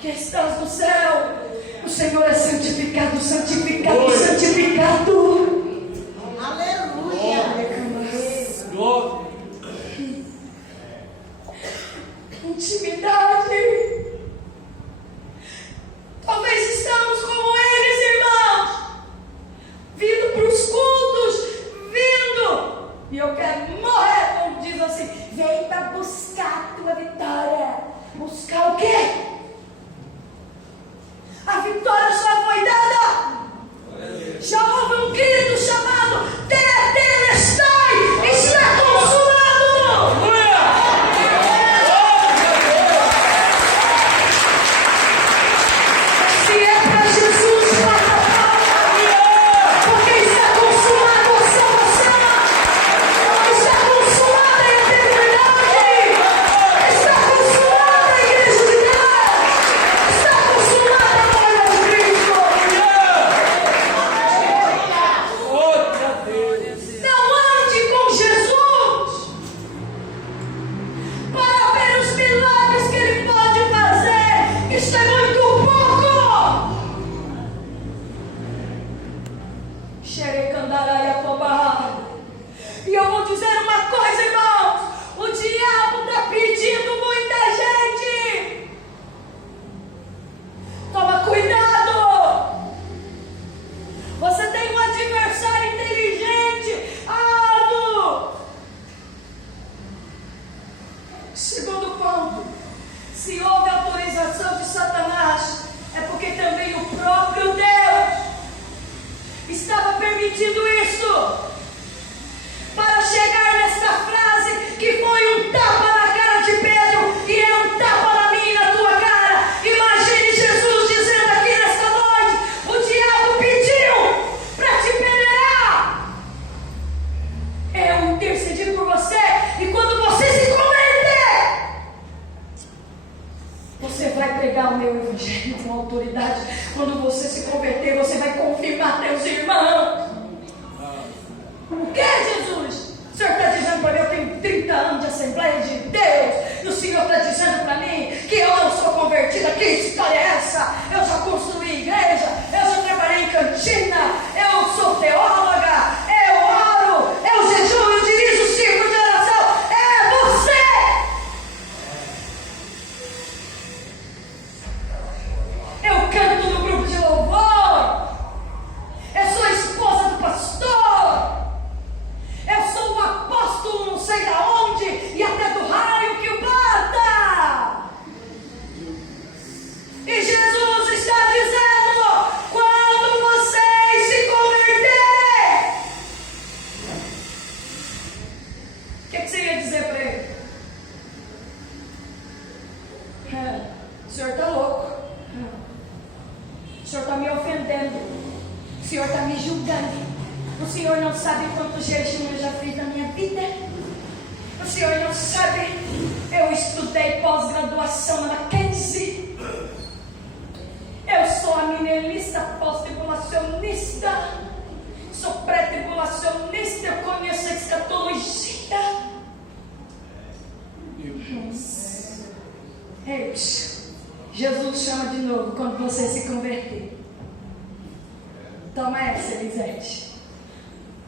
que estás no céu. O Senhor é santificado, santificado, santificado. Aleluia. Glória. Intimidade. Talvez estamos como eles, irmãos, vindo para os cultos, vindo, e eu quero morrer, como diz assim, vem para buscar a tua vitória. Buscar o quê? A vitória só foi dada. Já houve um grito chamado Tetelestai, está consumado. Se é para Jesus, bata palma, porque está consumado a salvação, está consumada a eternidade, está consumada a igreja de Deus, está consumada a glória de Cristo. Glória a Deus. Não ande com Jesus para ver os milagres que Ele pode fazer. Isso é muito pouco. Xerecandaraia-cobarra. E eu vou dizer uma coisa, irmãos: o diabo está pedindo muita gente. Toma cuidado. Você tem um adversário inteligente, árduo. Segundo ponto: se houve autorização de Satanás, é porque também o próprio Deus estava permitindo isso, para chegar nesta frase que foi um tapa na cara de Pedro e é um tapa na minha e na tua cara. Imagine Jesus dizendo aqui nesta noite: o diabo pediu para te peneirar, eu intercedi por você, e quando você se converter, você vai pregar o meu evangelho com autoridade. Quando você se converter, você vai confirmar teus irmãos. O que, Jesus? O Senhor está dizendo para mim, eu tenho 30 anos de Assembleia de Deus, e o Senhor está dizendo para mim que eu não sou convertida. Que história é essa? Eu já construí igreja, eu já trabalhei em cantina, eu sou teóloga, eu oro, eu jejuo, eu dirijo o círculo de oração. É você! Eu canto no grupo de louvor, eu sou a esposa do pastor, eu sou o apóstolo não sei da onde, e até do raio que o bata. E Jesus está dizendo: quando vocês se converterem, o que você ia dizer para ele? O senhor está louco, o senhor está me ofendendo, o senhor está me julgando. O senhor não sabe quanto jejum eu já fiz na minha vida. O senhor não sabe, eu estudei pós-graduação na Mackenzie. Eu sou aminelista, pós-tribulacionista, sou pré-tribulacionista, eu conheço a escatologia. Ei, Jesus chama de novo quando você se converter. Toma essa, Elisete.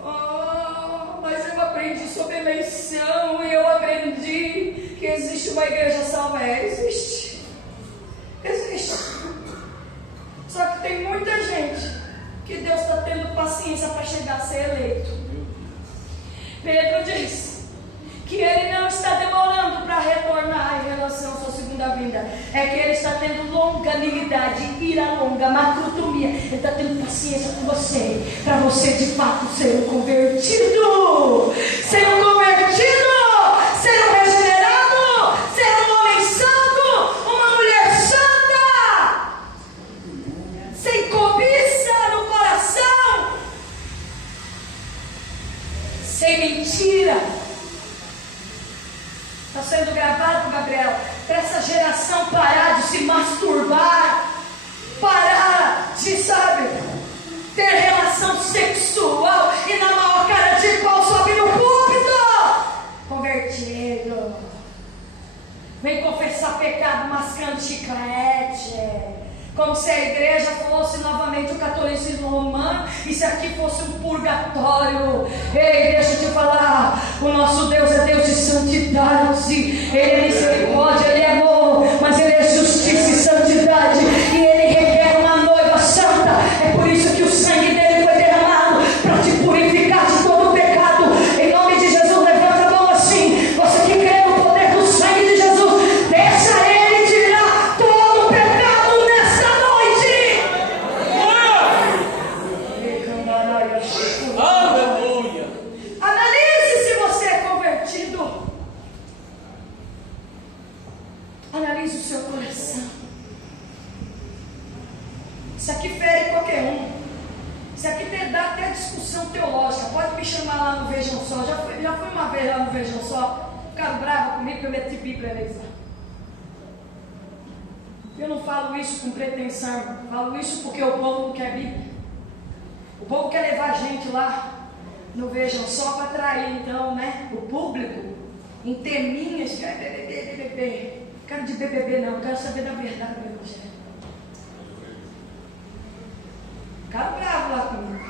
Oh, mas eu aprendi sobre eleição, e eu aprendi que existe uma igreja salva. Existe. Só que tem muita gente que Deus está tendo paciência para chegar a ser eleito. Pedro diz que ele não está demorando para retornar em relação à sua segunda vinda. É que ele está tendo longanimidade, ira longa, macrotomia. Ele está tendo paciência com você, para você de fato ser um convertido, ser um regenerado, ser um homem santo, uma mulher santa, sem cobiça no coração, sem mentira. Está sendo gravado, Gabriel, para essa geração parar de se masturbar, parar de, ter relação sexual e na maior cara de pau sobe no púlpito. Convertido. Como se a igreja fosse novamente o catolicismo romano e se aqui fosse um purgatório. Ei, deixa eu te falar, o nosso Deus é Deus de santidade, Ele é misericórdia, Ele é amor, mas Ele é justiça e santidade, e Ele requer uma noiva santa. É por isso que o sangue dele foi derramado, para te purificar de todo o pecado. Em nome de Jesus, levanta a mão assim, você que crê no poder do sangue de Jesus, deixa Ele tirar todo o pecado nessa noite. Aleluia. Analise se você é convertido. Analise o seu coração. Isso aqui fere qualquer um. Isso aqui dá até discussão teológica. Pode me chamar lá no Vejam Só. Já fui uma vez lá no Vejam Só. Ficaram bravos comigo que eu meti Bíblia neles lá. Eu não falo isso com pretensão. Falo isso porque o povo não quer Bíblia. O povo quer levar a gente lá no Vejam Só para atrair, então, né, o público em teminhas. BBB. Quero de BBB não, quero saber da verdade do Evangelho. Ficaram bravos lá comigo.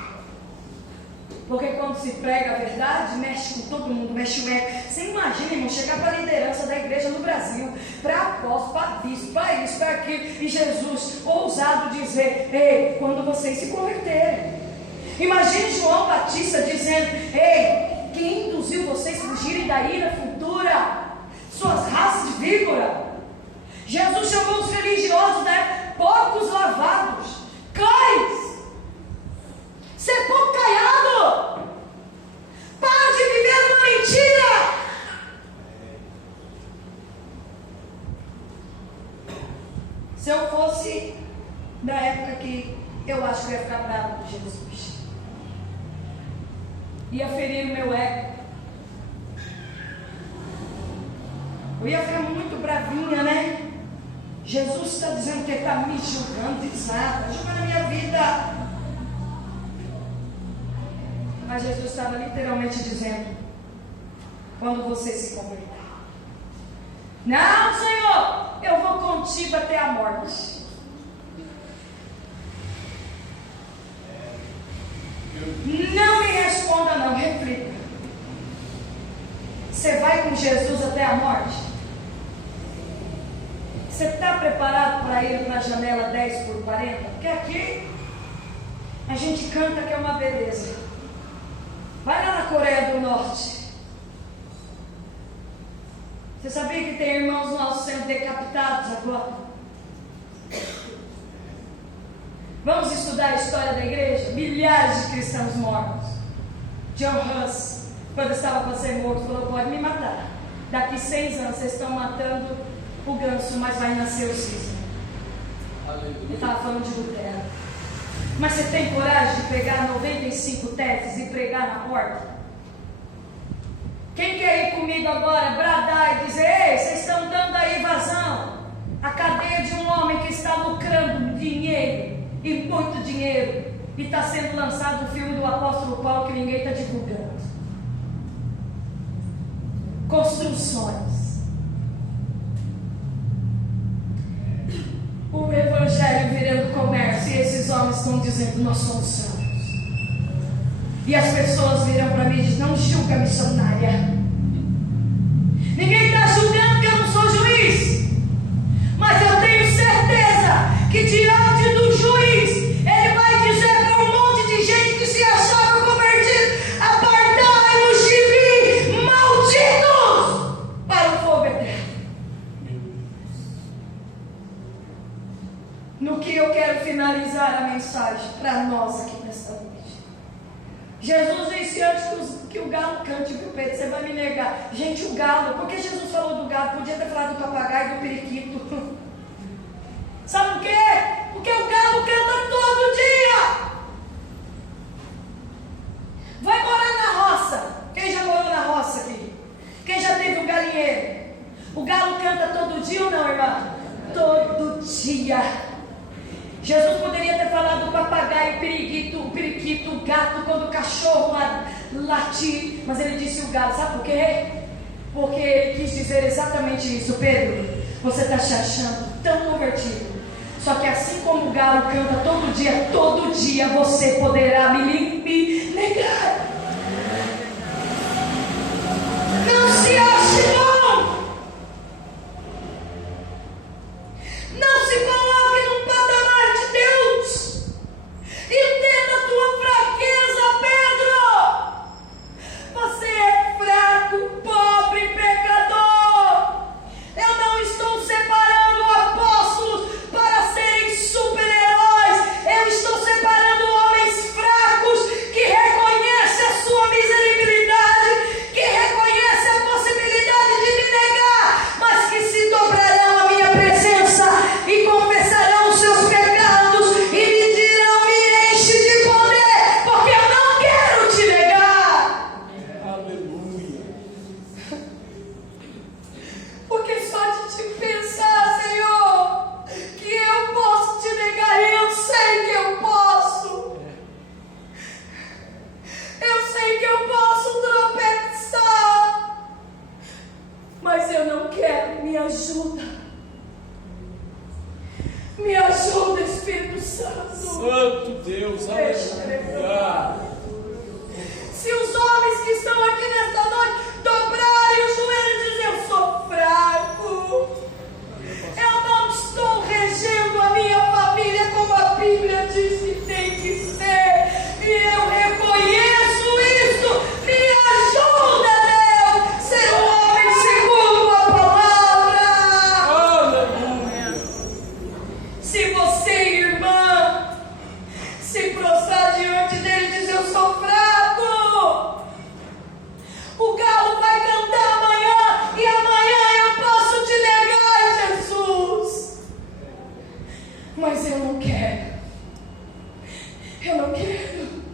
Porque quando se prega a verdade, mexe com todo mundo, mexe o ego. Você imagina, irmão, chegar para a liderança da igreja no Brasil, para apóstolo, para bispo, para isso, para aquilo, e Jesus, ousado dizer: ei, quando vocês se converterem. Imagine João Batista dizendo: ei, quem induziu vocês a fugirem da ira futura? Suas raças de víbora. Jesus chamou os religiosos, né, porcos lavados, cães. Você é pouco caiado. Para de viver uma mentira. Se eu fosse da época que eu acho que eu ia ficar bravo com Jesus, ia ferir o meu ego, eu ia ficar muito bravinha, né? Jesus está dizendo que Ele está me julgando, diz nada, julgando a minha vida. Mas Jesus estava literalmente dizendo: quando você se converter, não, Senhor, eu vou contigo até a morte. Não me responda não, reflita. Você vai com Jesus até a morte? Você está preparado para ir para a janela 10x40? Porque aqui a gente canta que é uma beleza. Vai lá na Coreia do Norte. Você sabia que tem irmãos nossos sendo decapitados agora? Vamos estudar a história da igreja? Milhares de cristãos mortos. John Hus, quando estava para ser morto, falou: pode me matar. Daqui 6 anos vocês estão matando o ganso, mas vai nascer o cisne. Ele estava falando de Lutero. Mas você tem coragem de pegar 95 teses e pregar na porta? Quem quer ir comigo agora, bradar e dizer: ei, vocês estão dando aí vazão à cadeia de um homem que está lucrando dinheiro, e muito dinheiro, e está sendo lançado o filme do apóstolo Paulo que ninguém está divulgando. Construções. O evangelho virando comércio, e esses homens estão dizendo: nós somos santos. E as pessoas viram para mim e dizem: não julga, missionária. Ninguém está julgando que eu não sou juiz, mas eu tenho certeza que diante do juiz ele vai dizer para um monte de gente que se achava convertido: apartai os de mim, malditos, para o fogo eterno. No que eu quero finalizar a mensagem para nós aqui nesta noite. Jesus disse antes que o galo cante, viu, Pedro? Você vai me negar. Gente, o galo, por que Jesus falou do galo? Podia ter falado do papagaio e do periquito. Sabe por quê? Porque o galo canta todo dia. Vai morar na roça. Quem já morou na roça aqui? Quem já teve um galinheiro? O galo canta todo dia ou não, irmã? Todo dia. Jesus poderia ter falado do papagaio, o periquito, o gato, quando o cachorro latir, mas ele disse o galo. Sabe por quê? Porque ele quis dizer exatamente isso. Pedro, você está se achando tão convertido, como o galo canta todo dia você poderá me negar. Não se ache, não. Não se coloque num patamar de Deus. Entenda a tua fraqueza, Pedro. Você é fraco, pobre, pecador. Eu não estou separando apóstolos para serem super-heróis. Eu estou separando homens fracos que reconhecem a sua miserabilidade, que reconhecem a possibilidade de me negar, mas que se dobrarão à minha presença e confessarão os seus pecados e me dirão: me enche de poder, porque eu não quero te negar. Aleluia. Porque só de te pensar, Senhor, que eu posso te negar, e eu sei que eu posso. Eu sei que eu posso tropeçar, mas eu não quero. Me ajuda. Me ajuda, Espírito Santo. Santo Deus, aleluia. Se os homens que estão aqui nesta noite dobrarem os joelhos e dizer: eu sou fraco, eu não estou regendo a minha família como a Bíblia diz que tem que ser, e eu reconheço isso, me ajuda, Deus, ser um homem segundo a palavra. Aleluia. Se você, irmã, se prostrar diante dele e dizer: eu sou fraco, o galo vai cantar amanhã, e amanhã eu posso te negar, Jesus. Mas eu não quero. Eu não quero.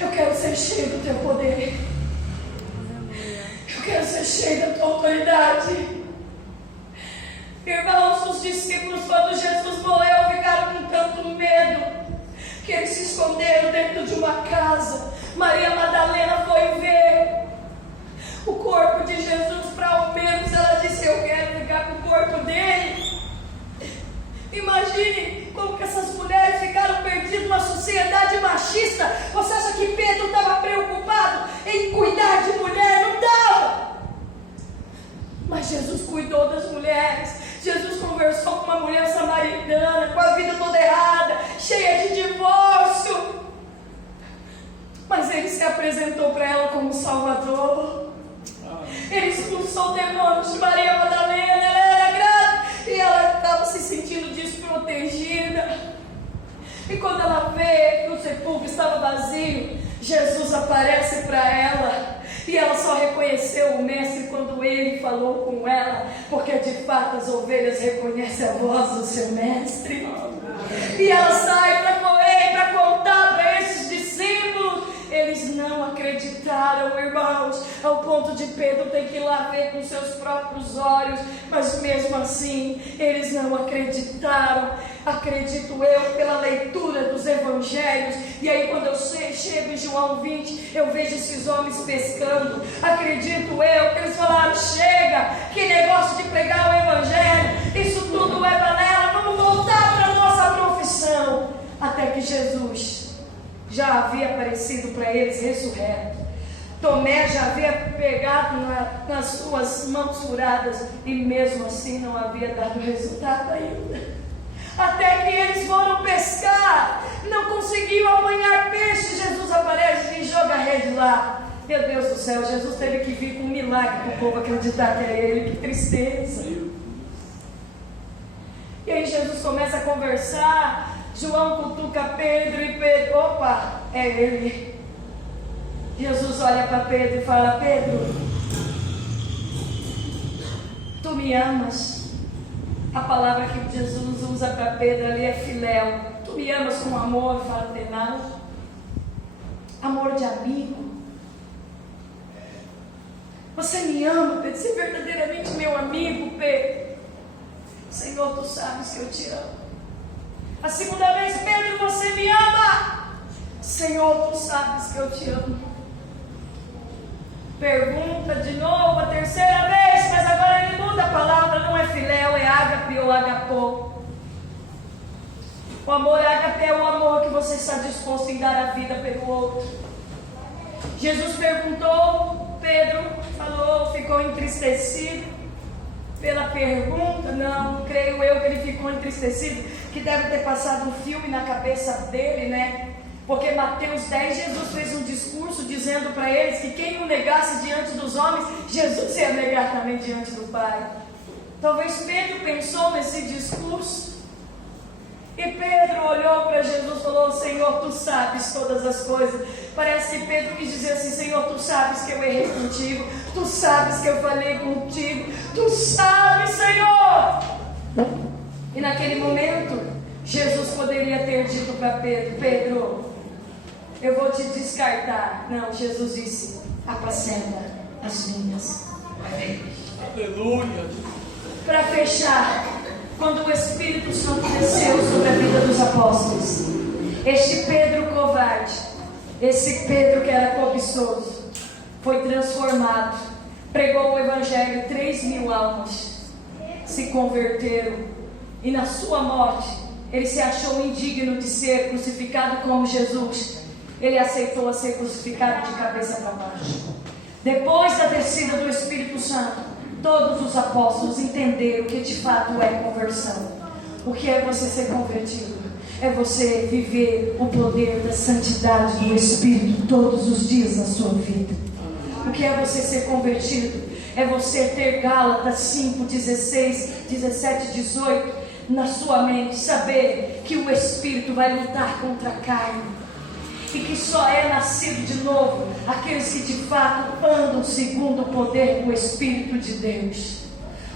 Eu quero ser cheio do teu poder. Eu quero ser cheio da tua autoridade. Irmãos, os discípulos, quando Jesus morreu, ficaram com tanto medo que eles se esconderam dentro de uma casa. Maria Madalena foi ver o corpo de Jesus, para ao menos ela disse: eu quero ficar com o corpo dele. Imagine como que essas mulheres ficaram perdidas numa sociedade machista. Você acha que Pedro estava preocupado em cuidar de mulher? Não estava. Mas Jesus cuidou das mulheres. Jesus conversou com uma mulher samaritana, com a vida toda errada, cheia de divórcio. Mas ele se apresentou para ela como Salvador. Ele expulsou demônios de Maria Madalena. Ela era grávida e ela estava se sentindo desprotegida. E quando ela vê que o sepulcro estava vazio, Jesus aparece para ela. E ela só reconheceu o mestre quando ele falou com ela, porque de fato as ovelhas reconhecem a voz do seu mestre. E ela sai para correr, para contar para esses discípulos. Eles não acreditaram, irmãos, ao ponto de Pedro ter que ir lá ver com seus próprios olhos. Mas mesmo assim, eles não acreditaram. Acredito eu, pela leitura dos evangelhos. E aí quando eu chego em João 20, eu vejo esses homens pescando. Acredito eu que eles falaram: chega, que negócio de pregar o evangelho, isso tudo é balela, vamos voltar para a nossa profissão. Até que Jesus já havia aparecido para eles ressurreto. Tomé já havia pegado nas suas mãos furadas, e mesmo assim não havia dado resultado ainda. Até que eles foram pescar, não conseguiam apanhar peixe. Jesus aparece e joga a rede lá. Meu Deus do céu, Jesus teve que vir com um milagre para o povo acreditar que é ele. Que tristeza. E aí Jesus começa a conversar. João cutuca Pedro e Pedro: opa, é ele. Jesus olha para Pedro e fala: Pedro, tu me amas? A palavra que Jesus usa para Pedro ali é filéu. Tu me amas com amor fraternal? Amor de amigo? Você me ama, Pedro? Você é verdadeiramente meu amigo, Pedro? Senhor, tu sabes que eu te amo. A segunda vez: Pedro, você me ama? Senhor, tu sabes que eu te amo. Pergunta de novo, a terceira vez, mas agora ele muda a palavra, não é filéu, é ágape ou agapô. O amor ágape é o amor que você está disposto em dar a vida pelo outro. Jesus perguntou, Pedro falou, ficou entristecido pela pergunta. Não, creio eu que ele ficou entristecido, que deve ter passado um filme na cabeça dele, né? Porque Mateus 10, Jesus fez um discurso dizendo para eles que quem o negasse diante dos homens, Jesus ia negar também diante do Pai. Talvez Pedro pensou nesse discurso. E Pedro olhou para Jesus e falou, Senhor, Tu sabes todas as coisas. Parece que Pedro quis dizer assim, Senhor, Tu sabes que eu errei contigo. Tu sabes que eu falei contigo. Tu sabes, Senhor. E naquele momento, Jesus poderia ter dito para Pedro, Pedro, eu vou te descartar. Não, Jesus disse, apacenta as minhas ovelhas. Aleluia. Para fechar, quando o Espírito Santo desceu sobre a vida dos apóstolos, este Pedro covarde, esse Pedro que era cobiçoso, foi transformado, pregou o Evangelho, 3.000 almas se converteram, e na sua morte, ele se achou indigno de ser crucificado como Jesus. Ele aceitou a ser crucificado de cabeça para baixo. Depois da descida do Espírito Santo, todos os apóstolos entenderam o que de fato é conversão. O que é você ser convertido? É você viver o poder da santidade do Espírito todos os dias na sua vida. O que é você ser convertido? É você ter Gálatas 5, 16, 17, 18 na sua mente. Saber que o Espírito vai lutar contra a carne. E que só é nascido de novo aqueles que de fato andam segundo o poder do Espírito de Deus.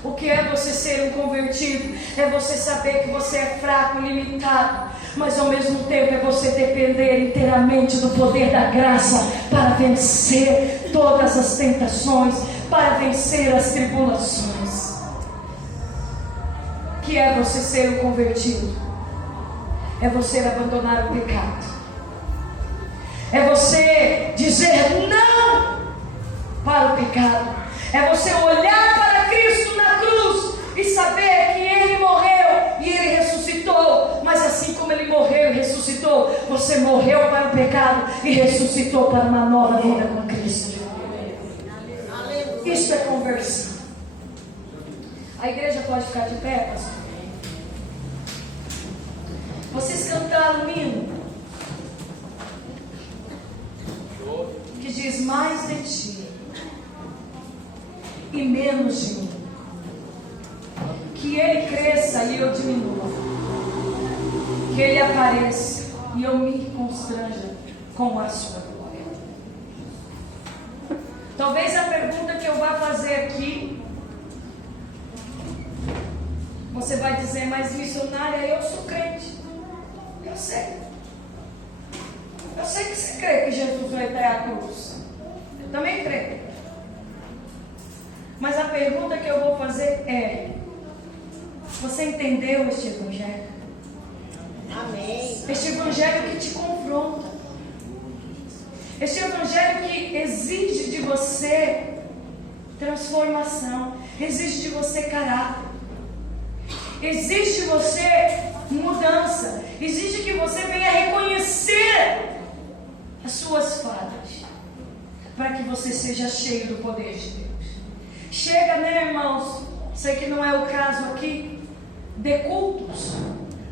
O que é você ser um convertido? É você saber que você é fraco, limitado, mas ao mesmo tempo é você depender inteiramente do poder da graça para vencer todas as tentações, para vencer as tribulações. O que é você ser um convertido? É você abandonar o pecado. É você dizer não para o pecado. É você olhar para Cristo na cruz e saber que Ele morreu e Ele ressuscitou. Mas assim como Ele morreu e ressuscitou, você morreu para o pecado e ressuscitou para uma nova vida com Cristo. Isso é conversão. A igreja pode ficar de pé, pastor? Vocês cantaram um hino que diz mais de ti e menos de mim. Que Ele cresça e eu diminua. Que Ele apareça e eu me constranja com a sua glória. Talvez a pergunta que eu vá fazer aqui, você vai dizer, mas missionária, eu sou crente. Eu sei. Eu sei que você crê que Jesus vai até a cruz. Eu também creio. Mas a pergunta que eu vou fazer é: você entendeu este Evangelho? Amém. Este Evangelho que te confronta. Este Evangelho que exige de você transformação. Exige de você caráter. Exige de você mudança. Exige que você venha reconhecer as suas falhas, para que você seja cheio do poder de Deus. Chega, né, irmãos? Sei que não é o caso aqui, de cultos,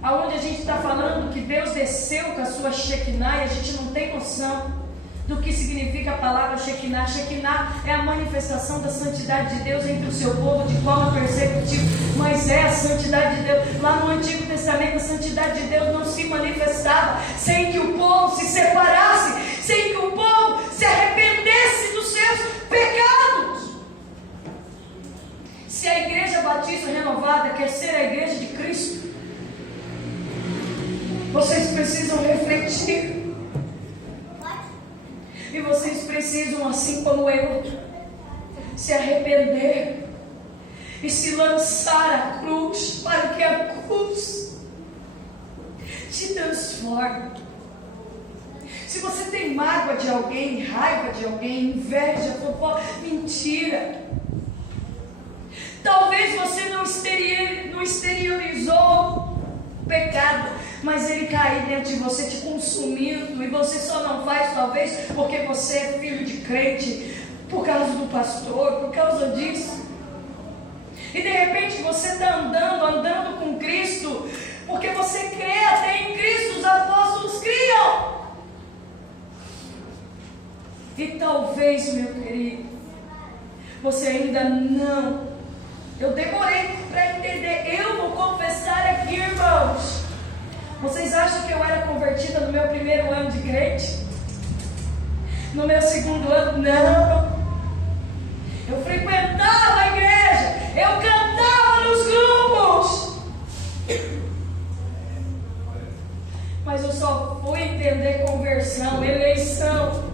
aonde a gente está falando que Deus desceu com a sua Shekinah, e a gente não tem noção do que significa a palavra Shekinah. Shekinah é a manifestação da santidade de Deus entre o seu povo de forma perceptível, mas é a santidade de Deus. Lá no Antigo Testamento, a santidade de Deus não se manifestava sem que o povo se separasse, sem que o povo se arrependesse dos seus pecados. Se a Igreja Batista Renovada quer ser a Igreja de Cristo, vocês precisam refletir. E vocês precisam, assim como eu, se arrepender e se lançar à cruz, para que a cruz te transforme. Se você tem mágoa de alguém, raiva de alguém, inveja, fofoca, mentira, talvez você não exteriorizou o pecado, mas ele cair dentro de você, te consumindo, e você só não faz talvez porque você é filho de crente, por causa do pastor, por causa disso. E de repente você está andando com Cristo, porque você crê até em Cristo, os apóstolos criam. E talvez, meu querido, você ainda não. Eu demorei para entender. Eu vou confessar aqui, irmãos. Vocês acham que eu era convertida no meu primeiro ano de crente? No meu segundo ano? Não. Eu frequentava a igreja. Eu cantava nos grupos. Mas eu só fui entender conversão, eleição,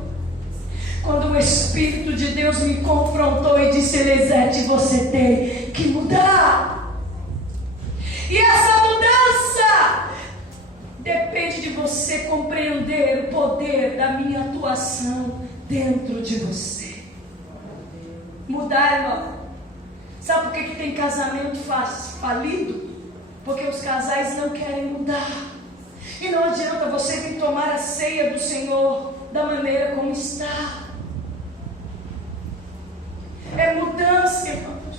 quando o Espírito de Deus me confrontou e disse: Elisete, você tem que mudar. E essa mudança depende de você compreender o poder da minha atuação dentro de você. Mudar, irmão. Sabe por que tem casamento falido? Porque os casais não querem mudar. E não adianta você vir tomar a ceia do Senhor da maneira como está. É mudança, irmãos.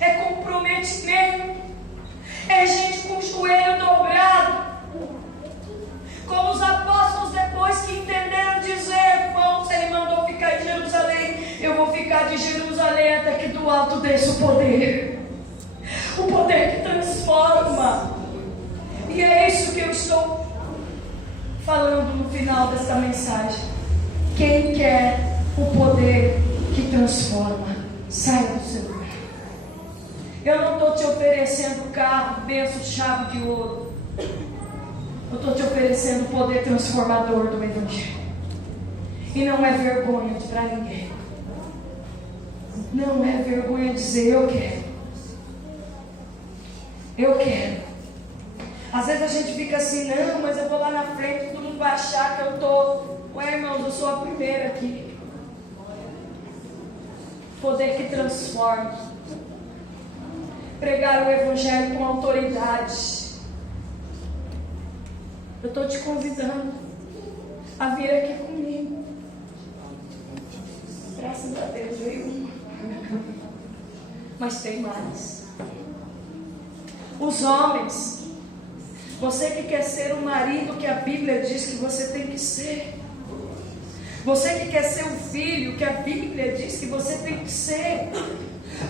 É comprometimento. É gente com o joelho dobrado. Como os apóstolos, depois que entenderam, dizer: bom, se ele mandou ficar em Jerusalém, eu vou ficar de Jerusalém até que do alto desça o poder. O poder que transforma. E é isso que eu estou falando no final desta mensagem. Quem quer o poder que transforma, saia do seu lugar. Eu não estou te oferecendo carro, bênção, chave de ouro. Eu estou te oferecendo o poder transformador do Evangelho. E não é vergonha para ninguém. Não é vergonha dizer: eu quero. Eu quero. Às vezes a gente fica assim: não, mas eu vou lá na frente, todo mundo vai achar que eu estou. Ué, irmãos, eu sou a primeira aqui. Poder que transforma. Pregar o Evangelho com autoridade. Eu estou te convidando a vir aqui comigo. Graças a Deus, veio uma. Mas tem mais. Os homens. Você que quer ser o marido que a Bíblia diz que você tem que ser. Você que quer ser o filho que a Bíblia diz que você tem que ser.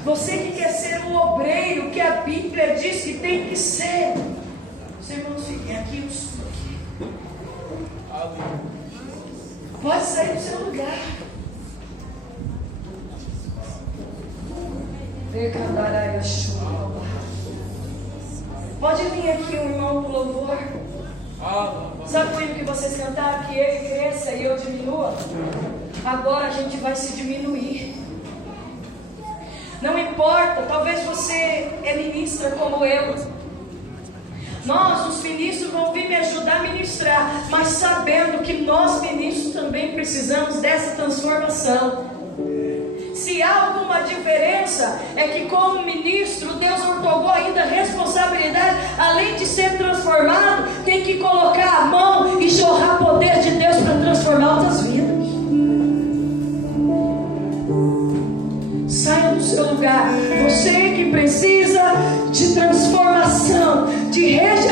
Você que quer ser o obreiro que a Bíblia diz que tem que ser. Os irmãos fiquem aqui, eu estou aqui. Pode sair do seu lugar. Pode vir aqui um irmão do louvor. Sabe o hino que vocês cantaram? Que ele cresça e eu diminua. Agora a gente vai se diminuir. Não importa, talvez você é ministra como eu. Nós, os ministros, vão vir me ajudar a ministrar, mas sabendo que nós, ministros, também precisamos dessa transformação. Se há alguma diferença, é que como ministro, Deus outorgou ainda responsabilidade, além de ser transformado, tem que colocar a mão e jorrar poder de Deus para transformar outras vidas. Saia do seu lugar. Você que precisa de transformação, de regeneração,